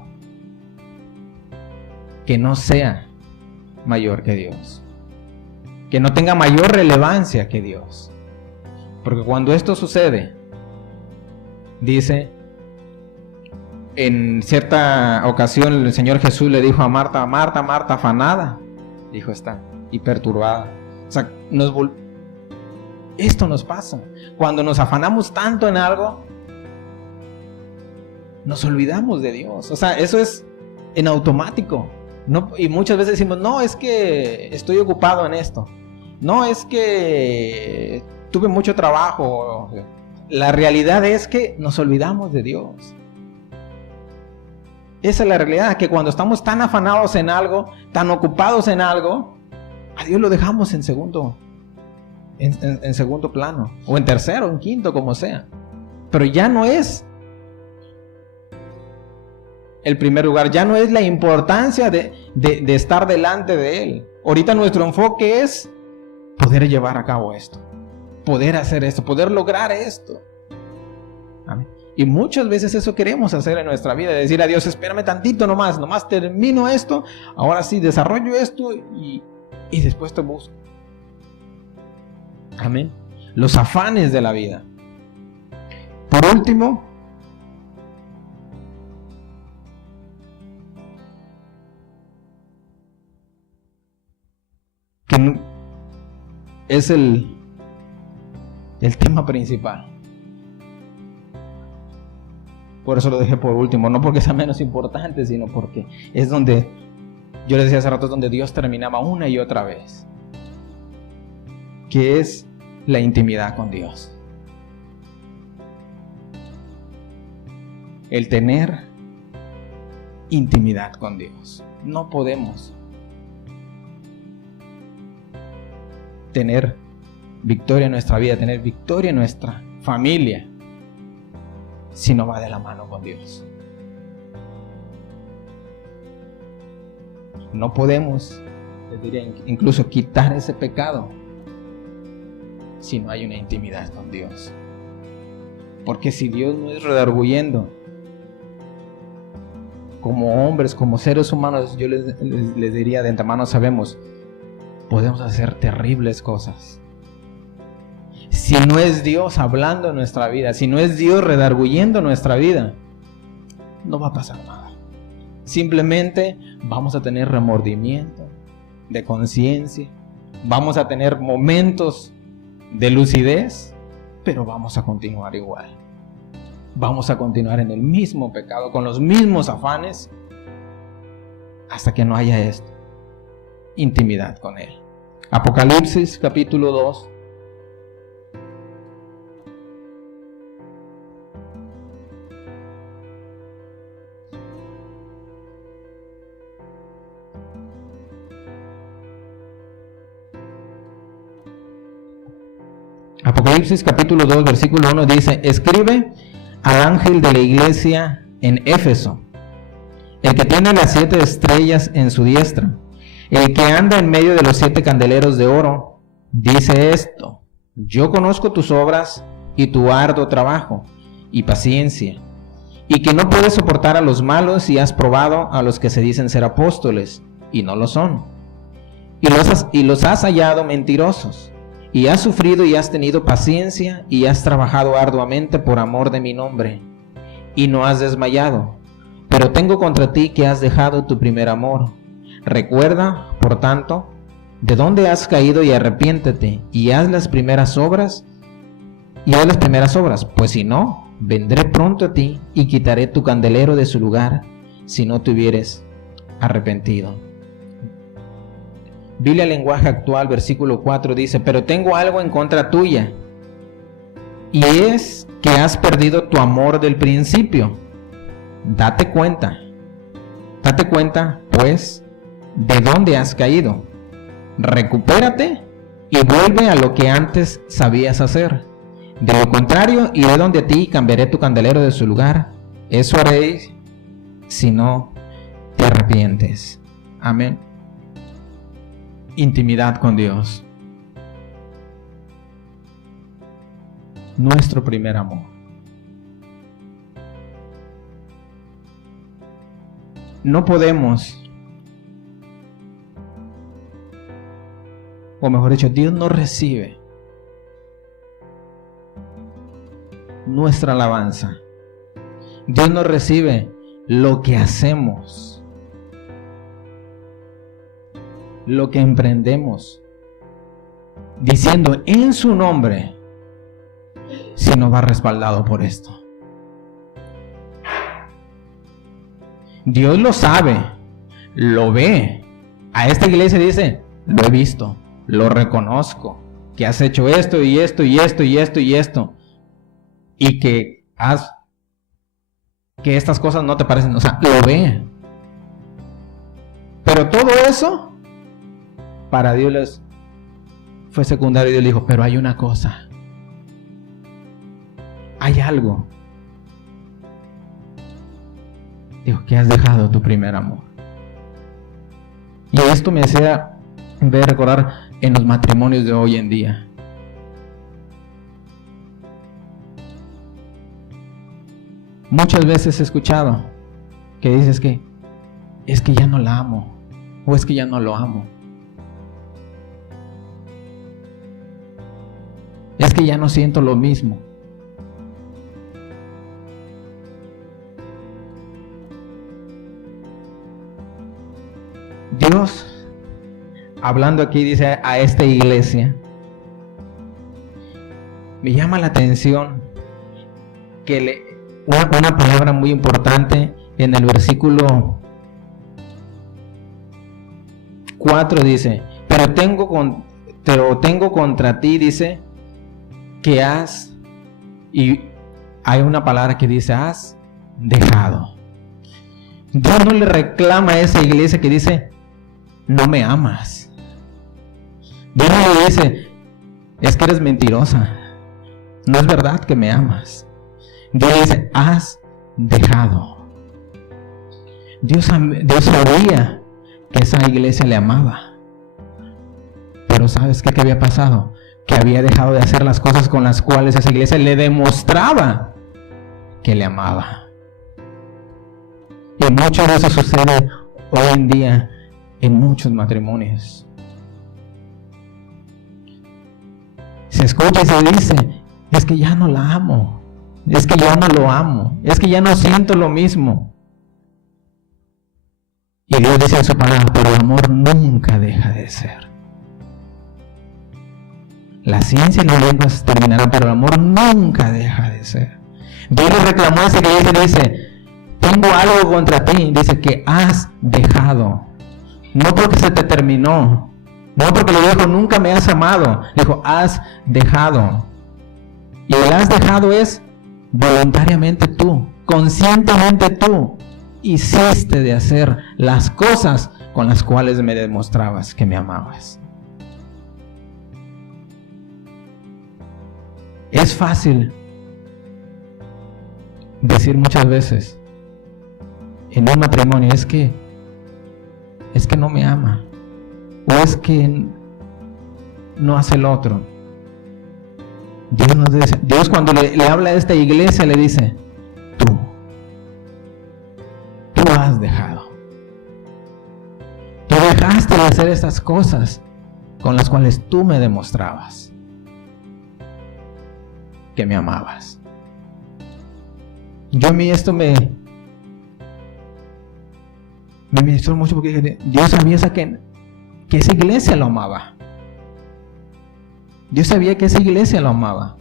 que no sea mayor que Dios, que no tenga mayor relevancia que Dios. Porque cuando esto sucede, dice, en cierta ocasión el Señor Jesús le dijo a Marta, Marta, Marta, afanada, dijo, está, y perturbada. O sea, esto nos pasa. Cuando nos afanamos tanto en algo, nos olvidamos de Dios. O sea, eso es en automático. No, y muchas veces decimos, no, es que estoy ocupado en esto. No, es que tuve mucho trabajo. La realidad es que nos olvidamos de Dios. Esa es la realidad, que cuando estamos tan afanados en algo, tan ocupados en algo, a Dios lo dejamos en segundo plano, o en tercero, en quinto, como sea. Pero ya no es el primer lugar, ya no es la importancia de estar delante de Él. Ahorita nuestro enfoque es poder llevar a cabo esto, poder hacer esto, poder lograr esto. Amén. Y muchas veces eso queremos hacer en nuestra vida, decir a Dios, espérame tantito nomás termino esto, ahora sí desarrollo esto y después te busco. Amén. Los afanes de la vida. Por último, que es el tema principal. Por eso lo dejé por último, no porque sea menos importante, sino porque es donde, yo les decía hace rato, es donde Dios terminaba una y otra vez, que es la intimidad con Dios. El tener intimidad con Dios. No podemos tener victoria en nuestra vida, tener victoria en nuestra familia, si no va de la mano con Dios. No podemos, les diría, incluso quitar ese pecado si no hay una intimidad con Dios. Porque si Dios no es redarguyendo, como hombres, como seres humanos, yo les diría de antemano, sabemos, podemos hacer terribles cosas. Si no es Dios hablando en nuestra vida, si no es Dios redarguyendo nuestra vida, no va a pasar nada. Simplemente vamos a tener remordimiento de conciencia, vamos a tener momentos de lucidez, pero vamos a continuar igual. Vamos a continuar en el mismo pecado, con los mismos afanes, hasta que no haya esto, intimidad con Él. Apocalipsis capítulo 2. Apocalipsis capítulo 2, versículo 1 dice: escribe al ángel de la iglesia en Éfeso, el que tiene las 7 estrellas en su diestra, el que anda en medio de los 7 candeleros de oro, dice esto: yo conozco tus obras y tu arduo trabajo y paciencia, y que no puedes soportar a los malos, y has probado a los que se dicen ser apóstoles y no lo son, y los has hallado mentirosos, y has sufrido y has tenido paciencia, y has trabajado arduamente por amor de mi nombre, y no has desmayado. Pero tengo contra ti que has dejado tu primer amor. Recuerda, por tanto, de dónde has caído, y arrepiéntete, y haz las primeras obras, pues si no, vendré pronto a ti y quitaré tu candelero de su lugar, si no te hubieres arrepentido. Biblia Lenguaje Actual, versículo 4 dice: pero tengo algo en contra tuya, y es que has perdido tu amor del principio. Date cuenta, pues, de dónde has caído. Recupérate y vuelve a lo que antes sabías hacer. De lo contrario, iré donde a ti y cambiaré tu candelero de su lugar. Eso haréis si no te arrepientes. Amén. Intimidad con Dios. Nuestro primer amor. No podemos, o mejor dicho, Dios no recibe nuestra alabanza. Dios no recibe lo que hacemos, lo que emprendemos, diciendo en su nombre, si no va respaldado por esto. Dios lo sabe, lo ve. A esta iglesia dice: lo he visto, lo reconozco, que has hecho esto y esto y esto y esto y esto, y que estas cosas no te parecen. O sea, lo ve. Pero todo eso para Dios fue secundario, y Dios le dijo: pero hay una cosa, hay algo. Dijo: que has dejado tu primer amor. Y esto me hacía recordar en los matrimonios de hoy en día. Muchas veces he escuchado que dices que es que ya no la amo, o es que ya no lo amo, es que ya no siento lo mismo. Dios, hablando aquí, dice a esta iglesia, me llama la atención que una palabra muy importante en el versículo 4 dice: pero tengo contra ti, dice, que has, y hay una palabra que dice: has dejado. Dios no le reclama a esa iglesia que dice: no me amas. Dios no le dice: es que eres mentirosa, no es verdad que me amas. Dios le dice: has dejado. Dios sabía que esa iglesia le amaba, pero ¿sabes qué había pasado? Que había dejado de hacer las cosas con las cuales esa iglesia le demostraba que le amaba. Y mucho de eso sucede hoy en día en muchos matrimonios. Se escucha y se dice: es que ya no la amo, es que ya no lo amo, es que ya no siento lo mismo. Y Dios dice en su palabra: pero el amor nunca deja de ser. La ciencia y las lenguas terminarán, pero el amor nunca deja de ser. Dios le reclamó a esa iglesia y dice: tengo algo contra ti. Dice: que has dejado. No porque se te terminó, no porque le dijo: nunca me has amado. Dijo: has dejado. Y el has dejado es voluntariamente tú, conscientemente tú, hiciste de hacer las cosas con las cuales me demostrabas que me amabas. Es fácil decir muchas veces en un matrimonio, es que no me ama, o es que no hace el otro. Dios cuando le habla a esta iglesia le dice, tú has dejado. Tú dejaste de hacer esas cosas con las cuales tú me demostrabas que me amabas. A mí esto me ministró mucho, porque Dios sabía que esa iglesia lo amaba. Dios sabía que esa iglesia lo amaba.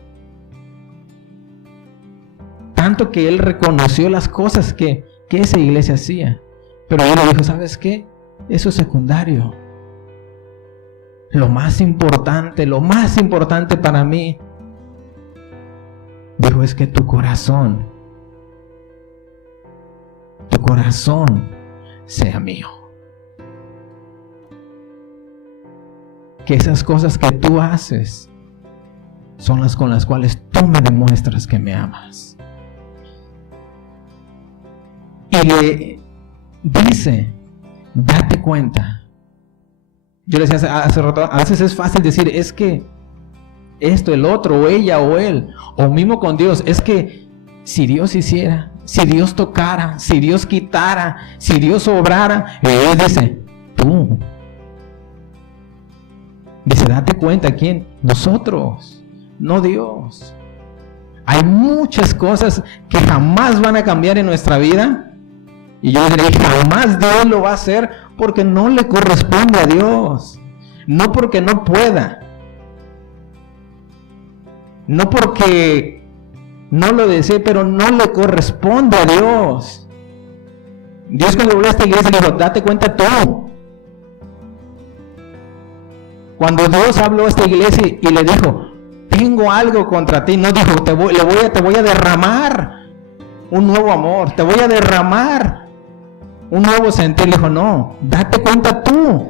Tanto que Él reconoció las cosas que esa iglesia hacía. Pero Él le dijo, ¿sabes qué? Eso es secundario. Lo más importante para mí, dijo, es que tu corazón sea mío. Que esas cosas que tú haces son las con las cuales tú me demuestras que me amas. Y le dice, date cuenta. Yo le decía hace rato, a veces es fácil decir, es que esto, el otro, o ella, o él, o mismo con Dios, es que si Dios hiciera, si Dios tocara, si Dios quitara, si Dios obrara, Él dice, tú. Dice, date cuenta, ¿quién? Nosotros, no Dios. Hay muchas cosas que jamás van a cambiar en nuestra vida. Y yo diré, jamás Dios lo va a hacer porque no le corresponde a Dios. No porque no pueda. No porque no lo desee, pero no le corresponde a Dios. Dios cuando habló a esta iglesia le dijo, date cuenta tú. Cuando Dios habló a esta iglesia y le dijo, tengo algo contra ti, no dijo, te voy a derramar un nuevo amor, te voy a derramar un nuevo sentir. Le dijo, no, date cuenta tú.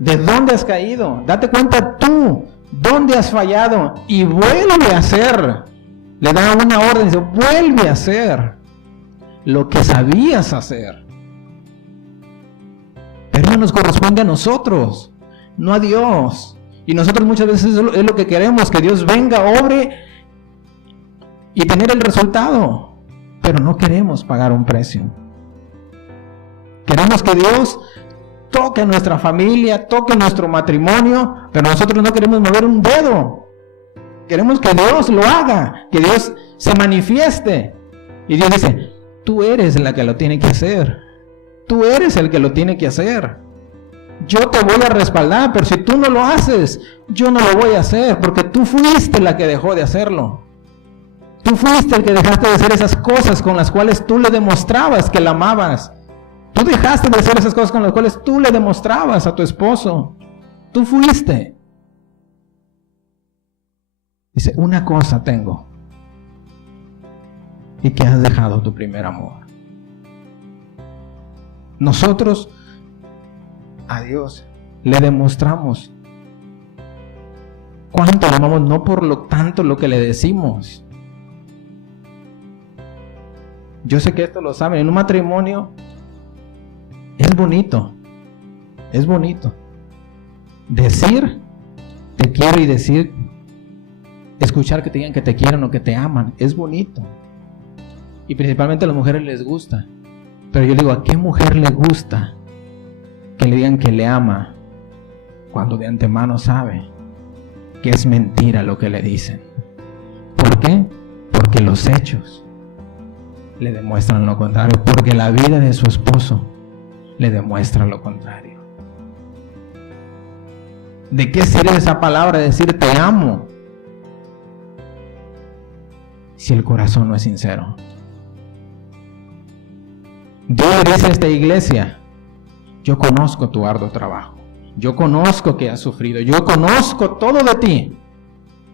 ¿De dónde has caído? Date cuenta tú. ¿Dónde has fallado? Y vuelve a hacer. Le da una orden, dice, vuelve a hacer lo que sabías hacer. Pero no nos corresponde a nosotros, no a Dios. Y nosotros muchas veces es lo que queremos, que Dios venga, obre y tener el resultado. Pero no queremos pagar un precio. Queremos que Dios toque nuestra familia, toque nuestro matrimonio, pero nosotros no queremos mover un dedo. Queremos que Dios lo haga, que Dios se manifieste. Y Dios dice, tú eres la que lo tiene que hacer. Tú eres el que lo tiene que hacer. Yo te voy a respaldar, pero si tú no lo haces, yo no lo voy a hacer, porque tú fuiste la que dejó de hacerlo. Tú fuiste el que dejaste de hacer esas cosas con las cuales tú le demostrabas que la amabas. Tú dejaste de hacer esas cosas con las cuales tú le demostrabas a tu esposo. Tú fuiste. Dice, una cosa tengo. Y que has dejado tu primer amor. Nosotros a Dios le demostramos cuánto lo amamos, no por lo tanto lo que le decimos. Yo sé que esto lo saben. En un matrimonio es bonito decir te quiero y decir, escuchar que te digan que te quieren o que te aman, es bonito. Y principalmente a las mujeres les gusta. Pero yo digo, ¿a qué mujer le gusta que le digan que le ama cuando de antemano sabe que es mentira lo que le dicen? ¿Por qué? Porque los hechos le demuestran lo contrario, porque la vida de su esposo le demuestra lo contrario. ¿De qué sirve esa palabra de decir te amo si el corazón no es sincero? Dios le dice a esta iglesia, yo conozco tu arduo trabajo, yo conozco que has sufrido, yo conozco todo de ti,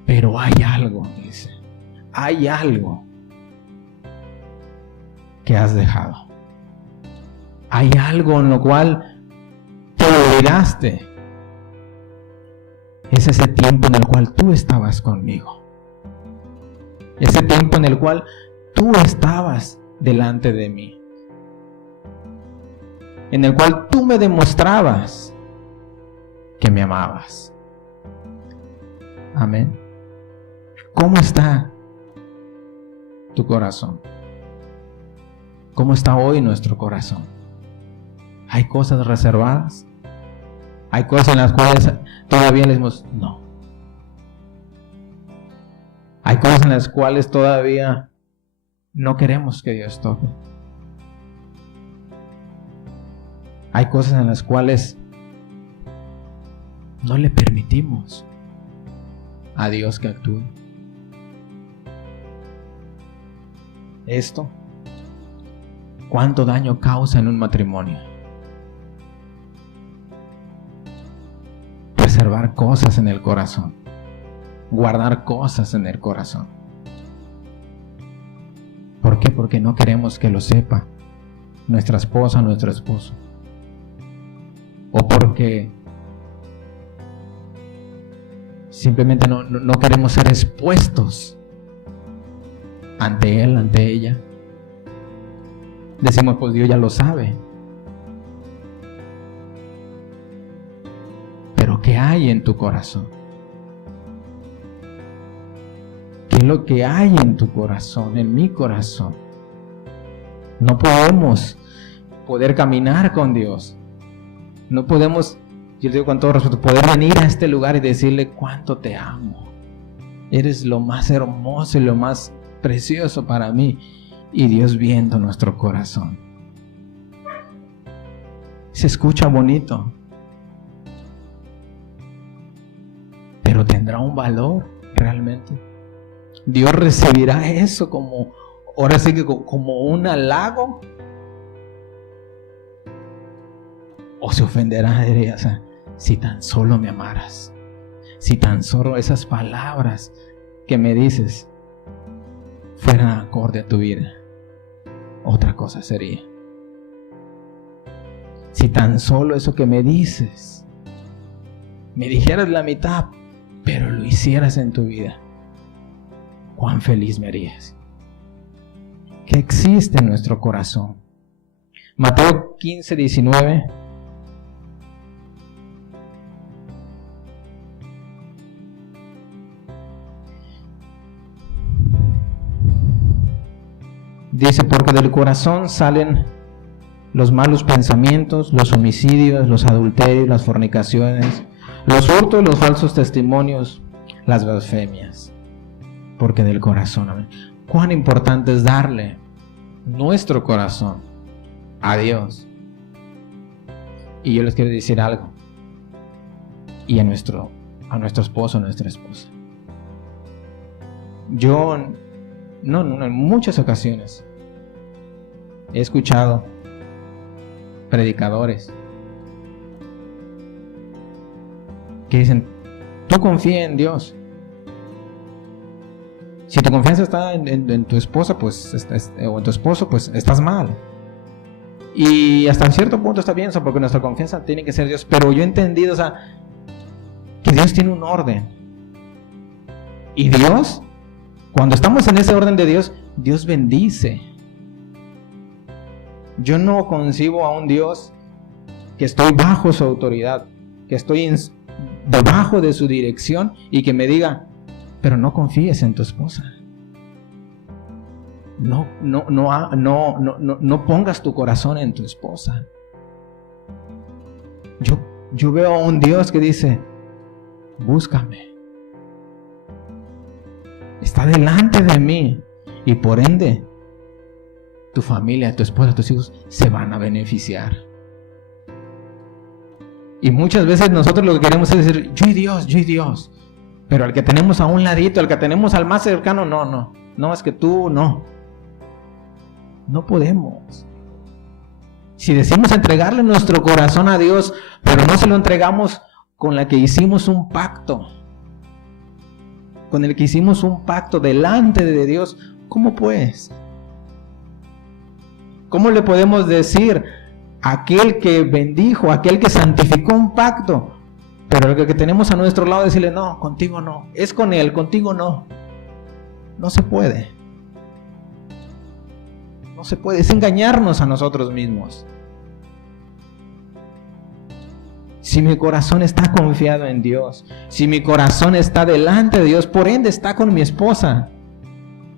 pero hay algo, dice, hay algo que has dejado. Hay algo en lo cual te olvidaste es ese tiempo en el cual tú estabas conmigo. Ese tiempo en el cual tú estabas delante de mí. En el cual tú me demostrabas que me amabas. Amén. ¿Cómo está tu corazón? ¿Cómo está hoy nuestro corazón? ¿Hay cosas reservadas? ¿Hay cosas en las cuales todavía le decimos no? ¿Hay cosas en las cuales todavía no queremos que Dios toque? Hay cosas en las cuales no le permitimos a Dios que actúe. Esto, ¿cuánto daño causa en un matrimonio? Preservar cosas en el corazón, guardar cosas en el corazón. ¿Por qué? Porque no queremos que lo sepa nuestra esposa, nuestro esposo. O porque simplemente no queremos ser expuestos ante él, ante ella. Decimos, pues Dios ya lo sabe. Pero ¿qué hay en tu corazón? ¿Qué es lo que hay en tu corazón, en mi corazón? No podemos poder caminar con Dios. No podemos, yo digo con todo respeto, poder venir a este lugar y decirle cuánto te amo. Eres lo más hermoso y lo más precioso para mí. Y Dios viendo nuestro corazón. Se escucha bonito, pero ¿tendrá un valor realmente? Dios recibirá eso como, ahora sí que como un halago, o se ofenderá, diría, o sea, si tan solo me amaras, si tan solo esas palabras que me dices fueran acorde a tu vida, otra cosa sería. Si tan solo eso que me dices, me dijeras la mitad, pero lo hicieras en tu vida, cuán feliz me harías. ¿Qué existe en nuestro corazón? Mateo 15:19. Dice, porque del corazón salen los malos pensamientos, los homicidios, los adulterios, las fornicaciones, los hurtos, los falsos testimonios, las blasfemias. Porque del corazón, amén. Cuán importante es darle nuestro corazón a Dios. Y yo les quiero decir algo. Y a nuestro esposo, a nuestra esposa. Yo, en muchas ocasiones he escuchado predicadores que dicen, tú confía en Dios. Si tu confianza está en tu esposa, pues, o en tu esposo, pues estás mal. Y hasta cierto punto está bien, porque nuestra confianza tiene que ser Dios. Pero yo he entendido, que Dios tiene un orden. Y Dios, cuando estamos en ese orden de Dios, Dios bendice. Yo no concibo a un Dios que estoy bajo su autoridad, que estoy debajo de su dirección y que me diga, pero no confíes en tu esposa. No pongas tu corazón en tu esposa. Yo veo a un Dios que dice, búscame. Está delante de mí y por ende tu familia, tu esposa, tus hijos se van a beneficiar. Y muchas veces nosotros lo que queremos es decir, yo y Dios. Pero al que tenemos a un ladito, al que tenemos al más cercano, no, es que tú no podemos. Si decimos entregarle nuestro corazón a Dios, pero no se lo entregamos con la que hicimos un pacto, con el que hicimos un pacto delante de Dios, ¿cómo pues? ¿Cómo le podemos decir a aquel que bendijo, a aquel que santificó un pacto, Pero el que tenemos a nuestro lado, decirle, no, contigo no. Es con él, contigo no. No se puede. No se puede. Es engañarnos a nosotros mismos. Si mi corazón está confiado en Dios, si mi corazón está delante de Dios, por ende está con mi esposa.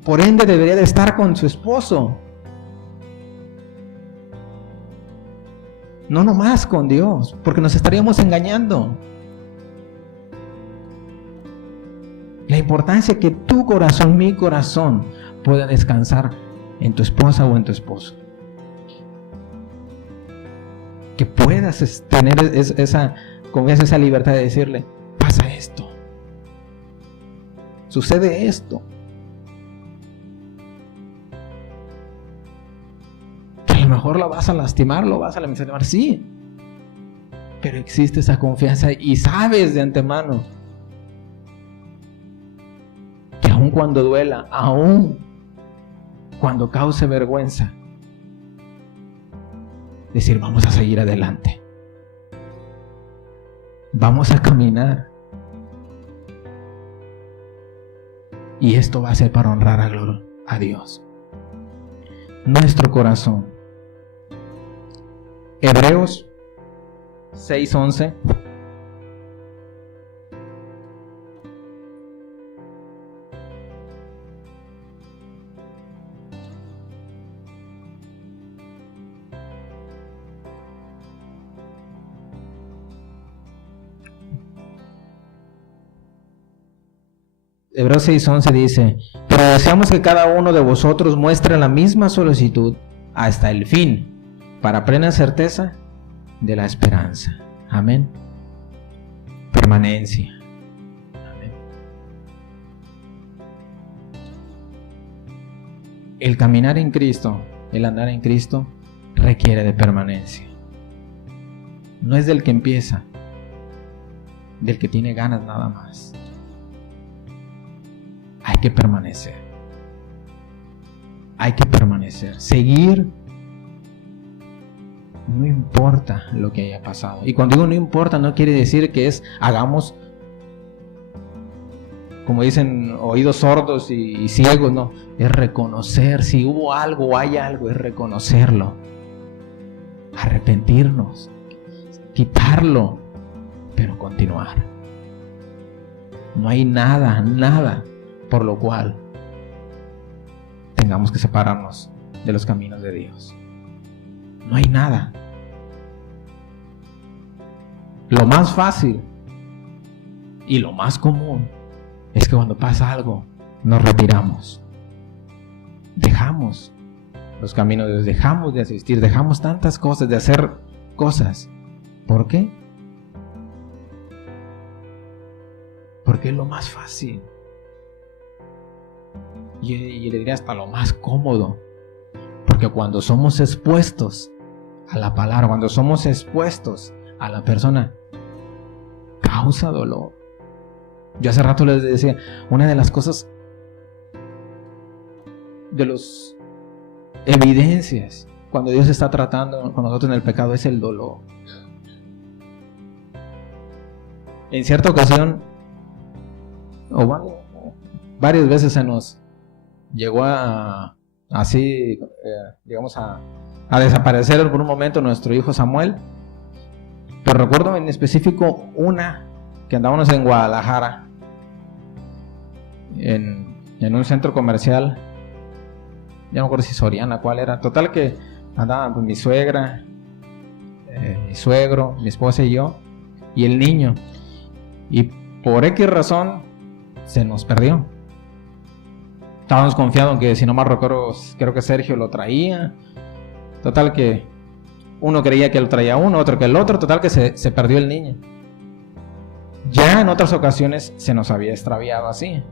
Por ende debería de estar con su esposo. No nomás con Dios, porque nos estaríamos engañando. La importancia que tu corazón, mi corazón, pueda descansar en tu esposa o en tu esposo. Que puedas tener esa confianza, esa libertad de decirle, pasa esto, sucede esto. Que a lo mejor lo vas a lastimar, lo vas a lastimar, sí. Pero existe esa confianza y sabes de antemano que aun cuando duela, aun cuando cause vergüenza, decir, vamos a seguir adelante. Vamos a caminar. Y esto va a ser para honrar a Dios. Nuestro corazón. Hebreos 6:11. Hebreos 6:11 dice, pero deseamos que cada uno de vosotros muestre la misma solicitud hasta el fin, para plena certeza de la esperanza. Amén. Permanencia. Amén. El caminar en Cristo, el andar en Cristo, requiere de permanencia. No es del que empieza, del que tiene ganas nada más. Hay que permanecer. Hay que permanecer. Seguir. No importa lo que haya pasado. Y cuando digo no importa, no quiere decir que hagamos, como dicen, oídos sordos y ciegos, no. Es reconocer. Si hubo algo o hay algo, es reconocerlo. Arrepentirnos. Quitarlo. Pero continuar. No hay nada por lo cual tengamos que separarnos de los caminos de Dios. No hay nada. Lo más fácil y lo más común es que cuando pasa algo nos retiramos. Dejamos los caminos de Dios, dejamos de asistir, dejamos tantas cosas, de hacer cosas. ¿Por qué? Porque es lo más fácil. Y le diría hasta lo más cómodo. Porque cuando somos expuestos a la palabra, cuando somos expuestos a la persona, causa dolor. Yo hace rato les decía, una de las cosas, de las evidencias cuando Dios está tratando con nosotros en el pecado, es el dolor. En cierta ocasión, o varias veces se nos llegó a desaparecer por un momento nuestro hijo Samuel. Pero recuerdo en específico una que andábamos en Guadalajara, en un centro comercial, ya no recuerdo si Soriana, cuál era. Total que andaba pues, mi suegra, mi suegro, mi esposa y yo, y el niño. Y por X razón se nos perdió. Estábamos confiados en que, si no mal recuerdo, creo que Sergio lo traía. Total que uno creía que lo traía uno, otro que el otro. Total que se perdió el niño. Ya en otras ocasiones se nos había extraviado así.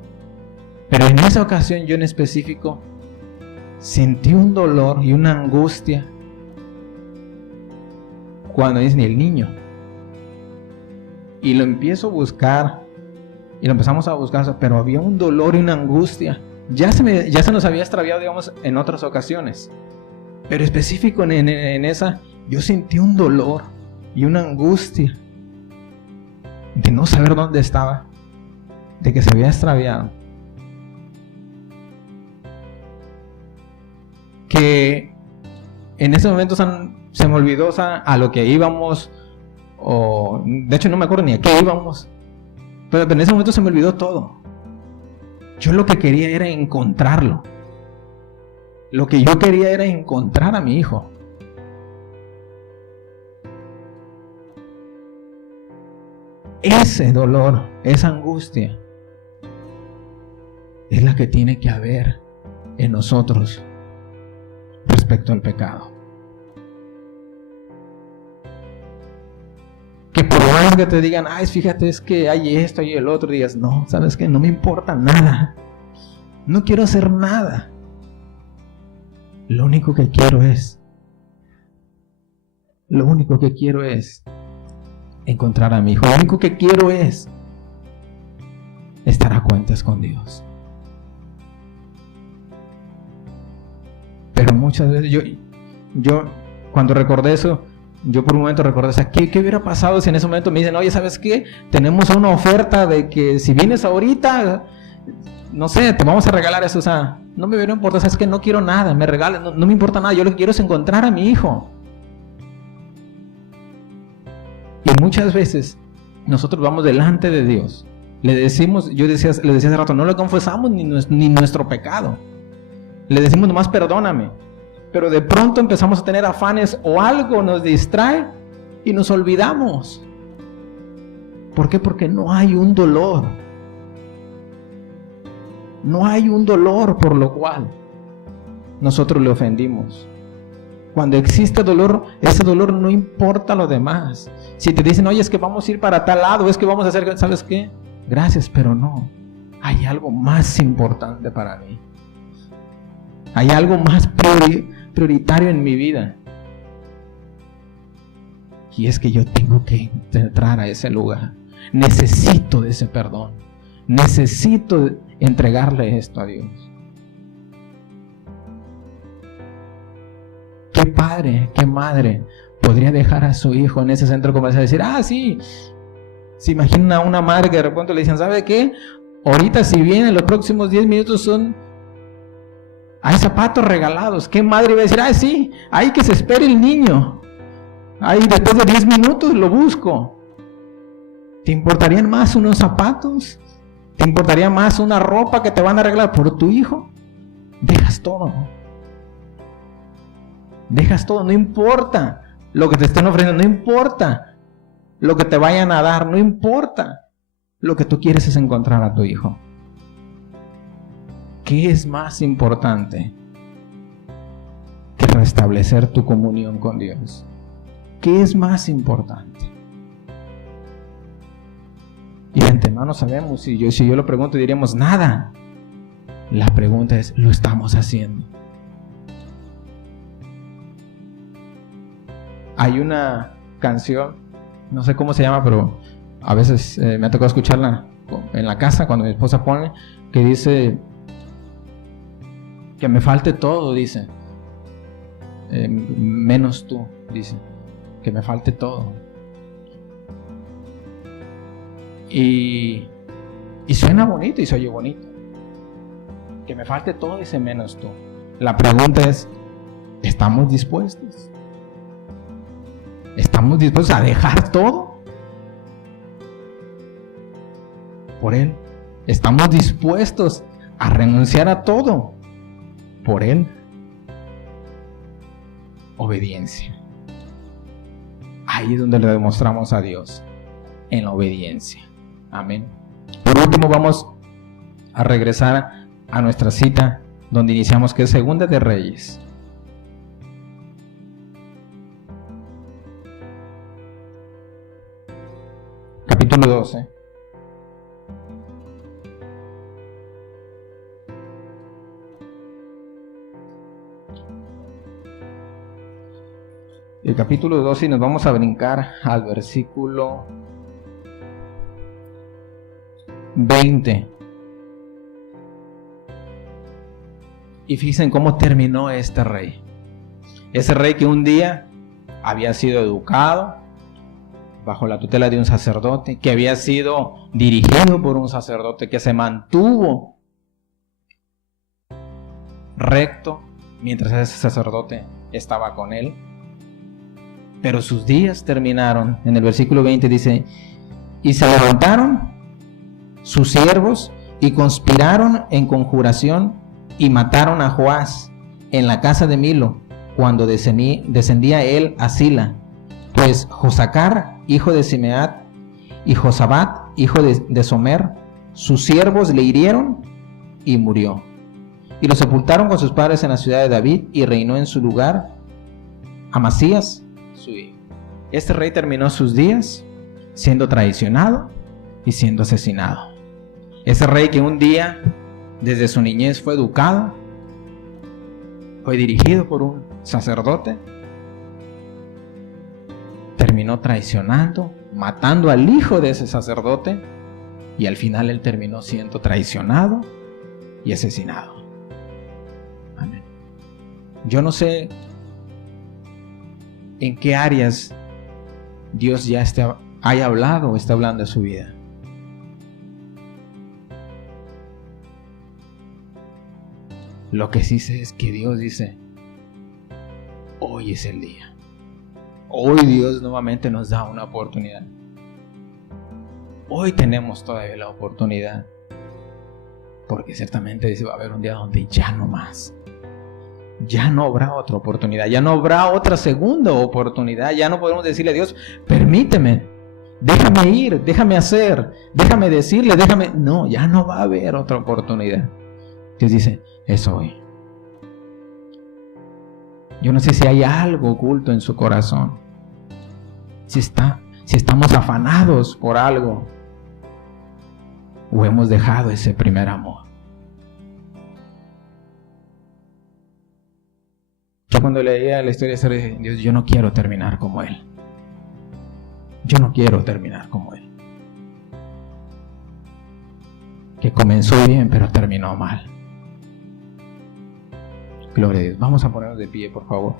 Pero en esa ocasión yo en específico sentí un dolor y una angustia cuando dicen el niño. Y lo empiezo a buscar. Y lo empezamos a buscar, pero había un dolor y una angustia. Ya se nos había extraviado, digamos, en otras ocasiones. Pero específico en esa, yo sentí un dolor y una angustia de no saber dónde estaba, de que se había extraviado, que en ese momento se me olvidó, o sea, a lo que íbamos, o de hecho no me acuerdo ni a qué íbamos, pero en ese momento se me olvidó todo. Yo lo que quería era encontrarlo. Lo que yo quería era encontrar a mi hijo. Ese dolor, esa angustia, es la que tiene que haber en nosotros respecto al pecado. Que por más que te digan, ay, fíjate, es que hay esto y el otro, digas, no, ¿sabes qué? No me importa nada. No quiero hacer nada. Lo único que quiero es encontrar a mi hijo. Lo único que quiero es estar a cuentas con Dios. Pero muchas veces yo cuando recordé eso, yo por un momento recordé, o sea, ¿qué hubiera pasado si en ese momento me dicen, oye, ¿sabes qué? Tenemos una oferta de que si vienes ahorita, no sé, te vamos a regalar eso. O sea, no me hubiera importado, ¿sabes qué? No quiero nada, me regalen, no me importa nada, yo lo que quiero es encontrar a mi hijo. Y muchas veces nosotros vamos delante de Dios, le decimos, le decía hace rato, no le confesamos ni nuestro pecado, le decimos nomás perdóname, pero de pronto empezamos a tener afanes o algo nos distrae y nos olvidamos. ¿Por qué? Porque no hay un dolor. No hay un dolor por lo cual nosotros le ofendimos. Cuando existe dolor, ese dolor no importa lo demás. Si te dicen, oye, es que vamos a ir para tal lado, es que vamos a hacer, ¿sabes qué? Gracias, pero no. Hay algo más importante para mí. Hay algo más prioritario en mi vida. Y es que yo tengo que entrar a ese lugar. Necesito de ese perdón. Necesito entregarle esto a Dios. ¿Qué padre, qué madre podría dejar a su hijo en ese centro comercial y decir, sí? Se imagina una madre que de repente le dicen, ¿sabe qué? Ahorita si vienen los próximos 10 minutos hay zapatos regalados. ¿Qué madre iba a decir? Sí, hay que se espere el niño. Después de 10 minutos lo busco. ¿Te importarían más unos zapatos? ¿Te importaría más una ropa que te van a arreglar por tu hijo? Dejas todo. Dejas todo, no importa lo que te estén ofreciendo, no importa lo que te vayan a dar, no importa. Lo que tú quieres es encontrar a tu hijo. ¿Qué es más importante que restablecer tu comunión con Dios? ¿Qué es más importante? Y de antemano sabemos, si yo lo pregunto diríamos nada. La pregunta es, ¿lo estamos haciendo? Hay una canción, no sé cómo se llama, pero a veces me ha tocado escucharla en la casa cuando mi esposa pone, que dice que me falte todo, dice, menos tú, dice, que me falte todo. Y suena bonito y se oye bonito. Que me falte todo, dice, menos tú. La pregunta es, ¿estamos dispuestos? ¿Estamos dispuestos a dejar todo por Él? ¿Estamos dispuestos a renunciar a todo por Él? Obediencia. Ahí es donde le demostramos a Dios, en la obediencia. Amén. Por último, vamos a regresar a nuestra cita donde iniciamos, que es Segunda de Reyes. Capítulo 12. El capítulo 12, y nos vamos a brincar al versículo 20. Y fíjense cómo terminó este rey. Ese rey que un día había sido educado, bajo la tutela de un sacerdote, que había sido dirigido por un sacerdote, que se mantuvo recto mientras ese sacerdote estaba con él. Pero sus días terminaron. En el versículo 20 dice: y se levantaron sus siervos y conspiraron en conjuración y mataron a Joás en la casa de Milo, cuando descendía él a Sila. Pues Josacar, hijo de Simeat, y Josabat, hijo de Somer, sus siervos le hirieron y murió. Y lo sepultaron con sus padres en la ciudad de David, y reinó en su lugar Amasías, su hijo. Este rey terminó sus días siendo traicionado y siendo asesinado. Ese rey que un día, desde su niñez, fue educado, fue dirigido por un sacerdote, terminó traicionando, matando al hijo de ese sacerdote, y al final él terminó siendo traicionado y asesinado. Amén. Yo no sé en qué áreas Dios ya haya hablado o está hablando de su vida. Lo que sí sé es que Dios dice: hoy es el día. Hoy Dios nuevamente nos da una oportunidad. Hoy tenemos todavía la oportunidad. Porque ciertamente dice: va a haber un día donde ya no más. Ya no habrá otra oportunidad. Ya no habrá otra segunda oportunidad. Ya no podemos decirle a Dios: permíteme, déjame ir, déjame hacer, déjame decirle, déjame... No, ya no va a haber otra oportunidad. Dios dice: es hoy. Yo no sé si hay algo oculto en su corazón. Si estamos afanados por algo, o hemos dejado ese primer amor. Yo cuando leía la historia de Dios, yo no quiero terminar como Él. Yo no quiero terminar como Él. Que comenzó bien, pero terminó mal. Gloria a Dios. Vamos a ponernos de pie, por favor.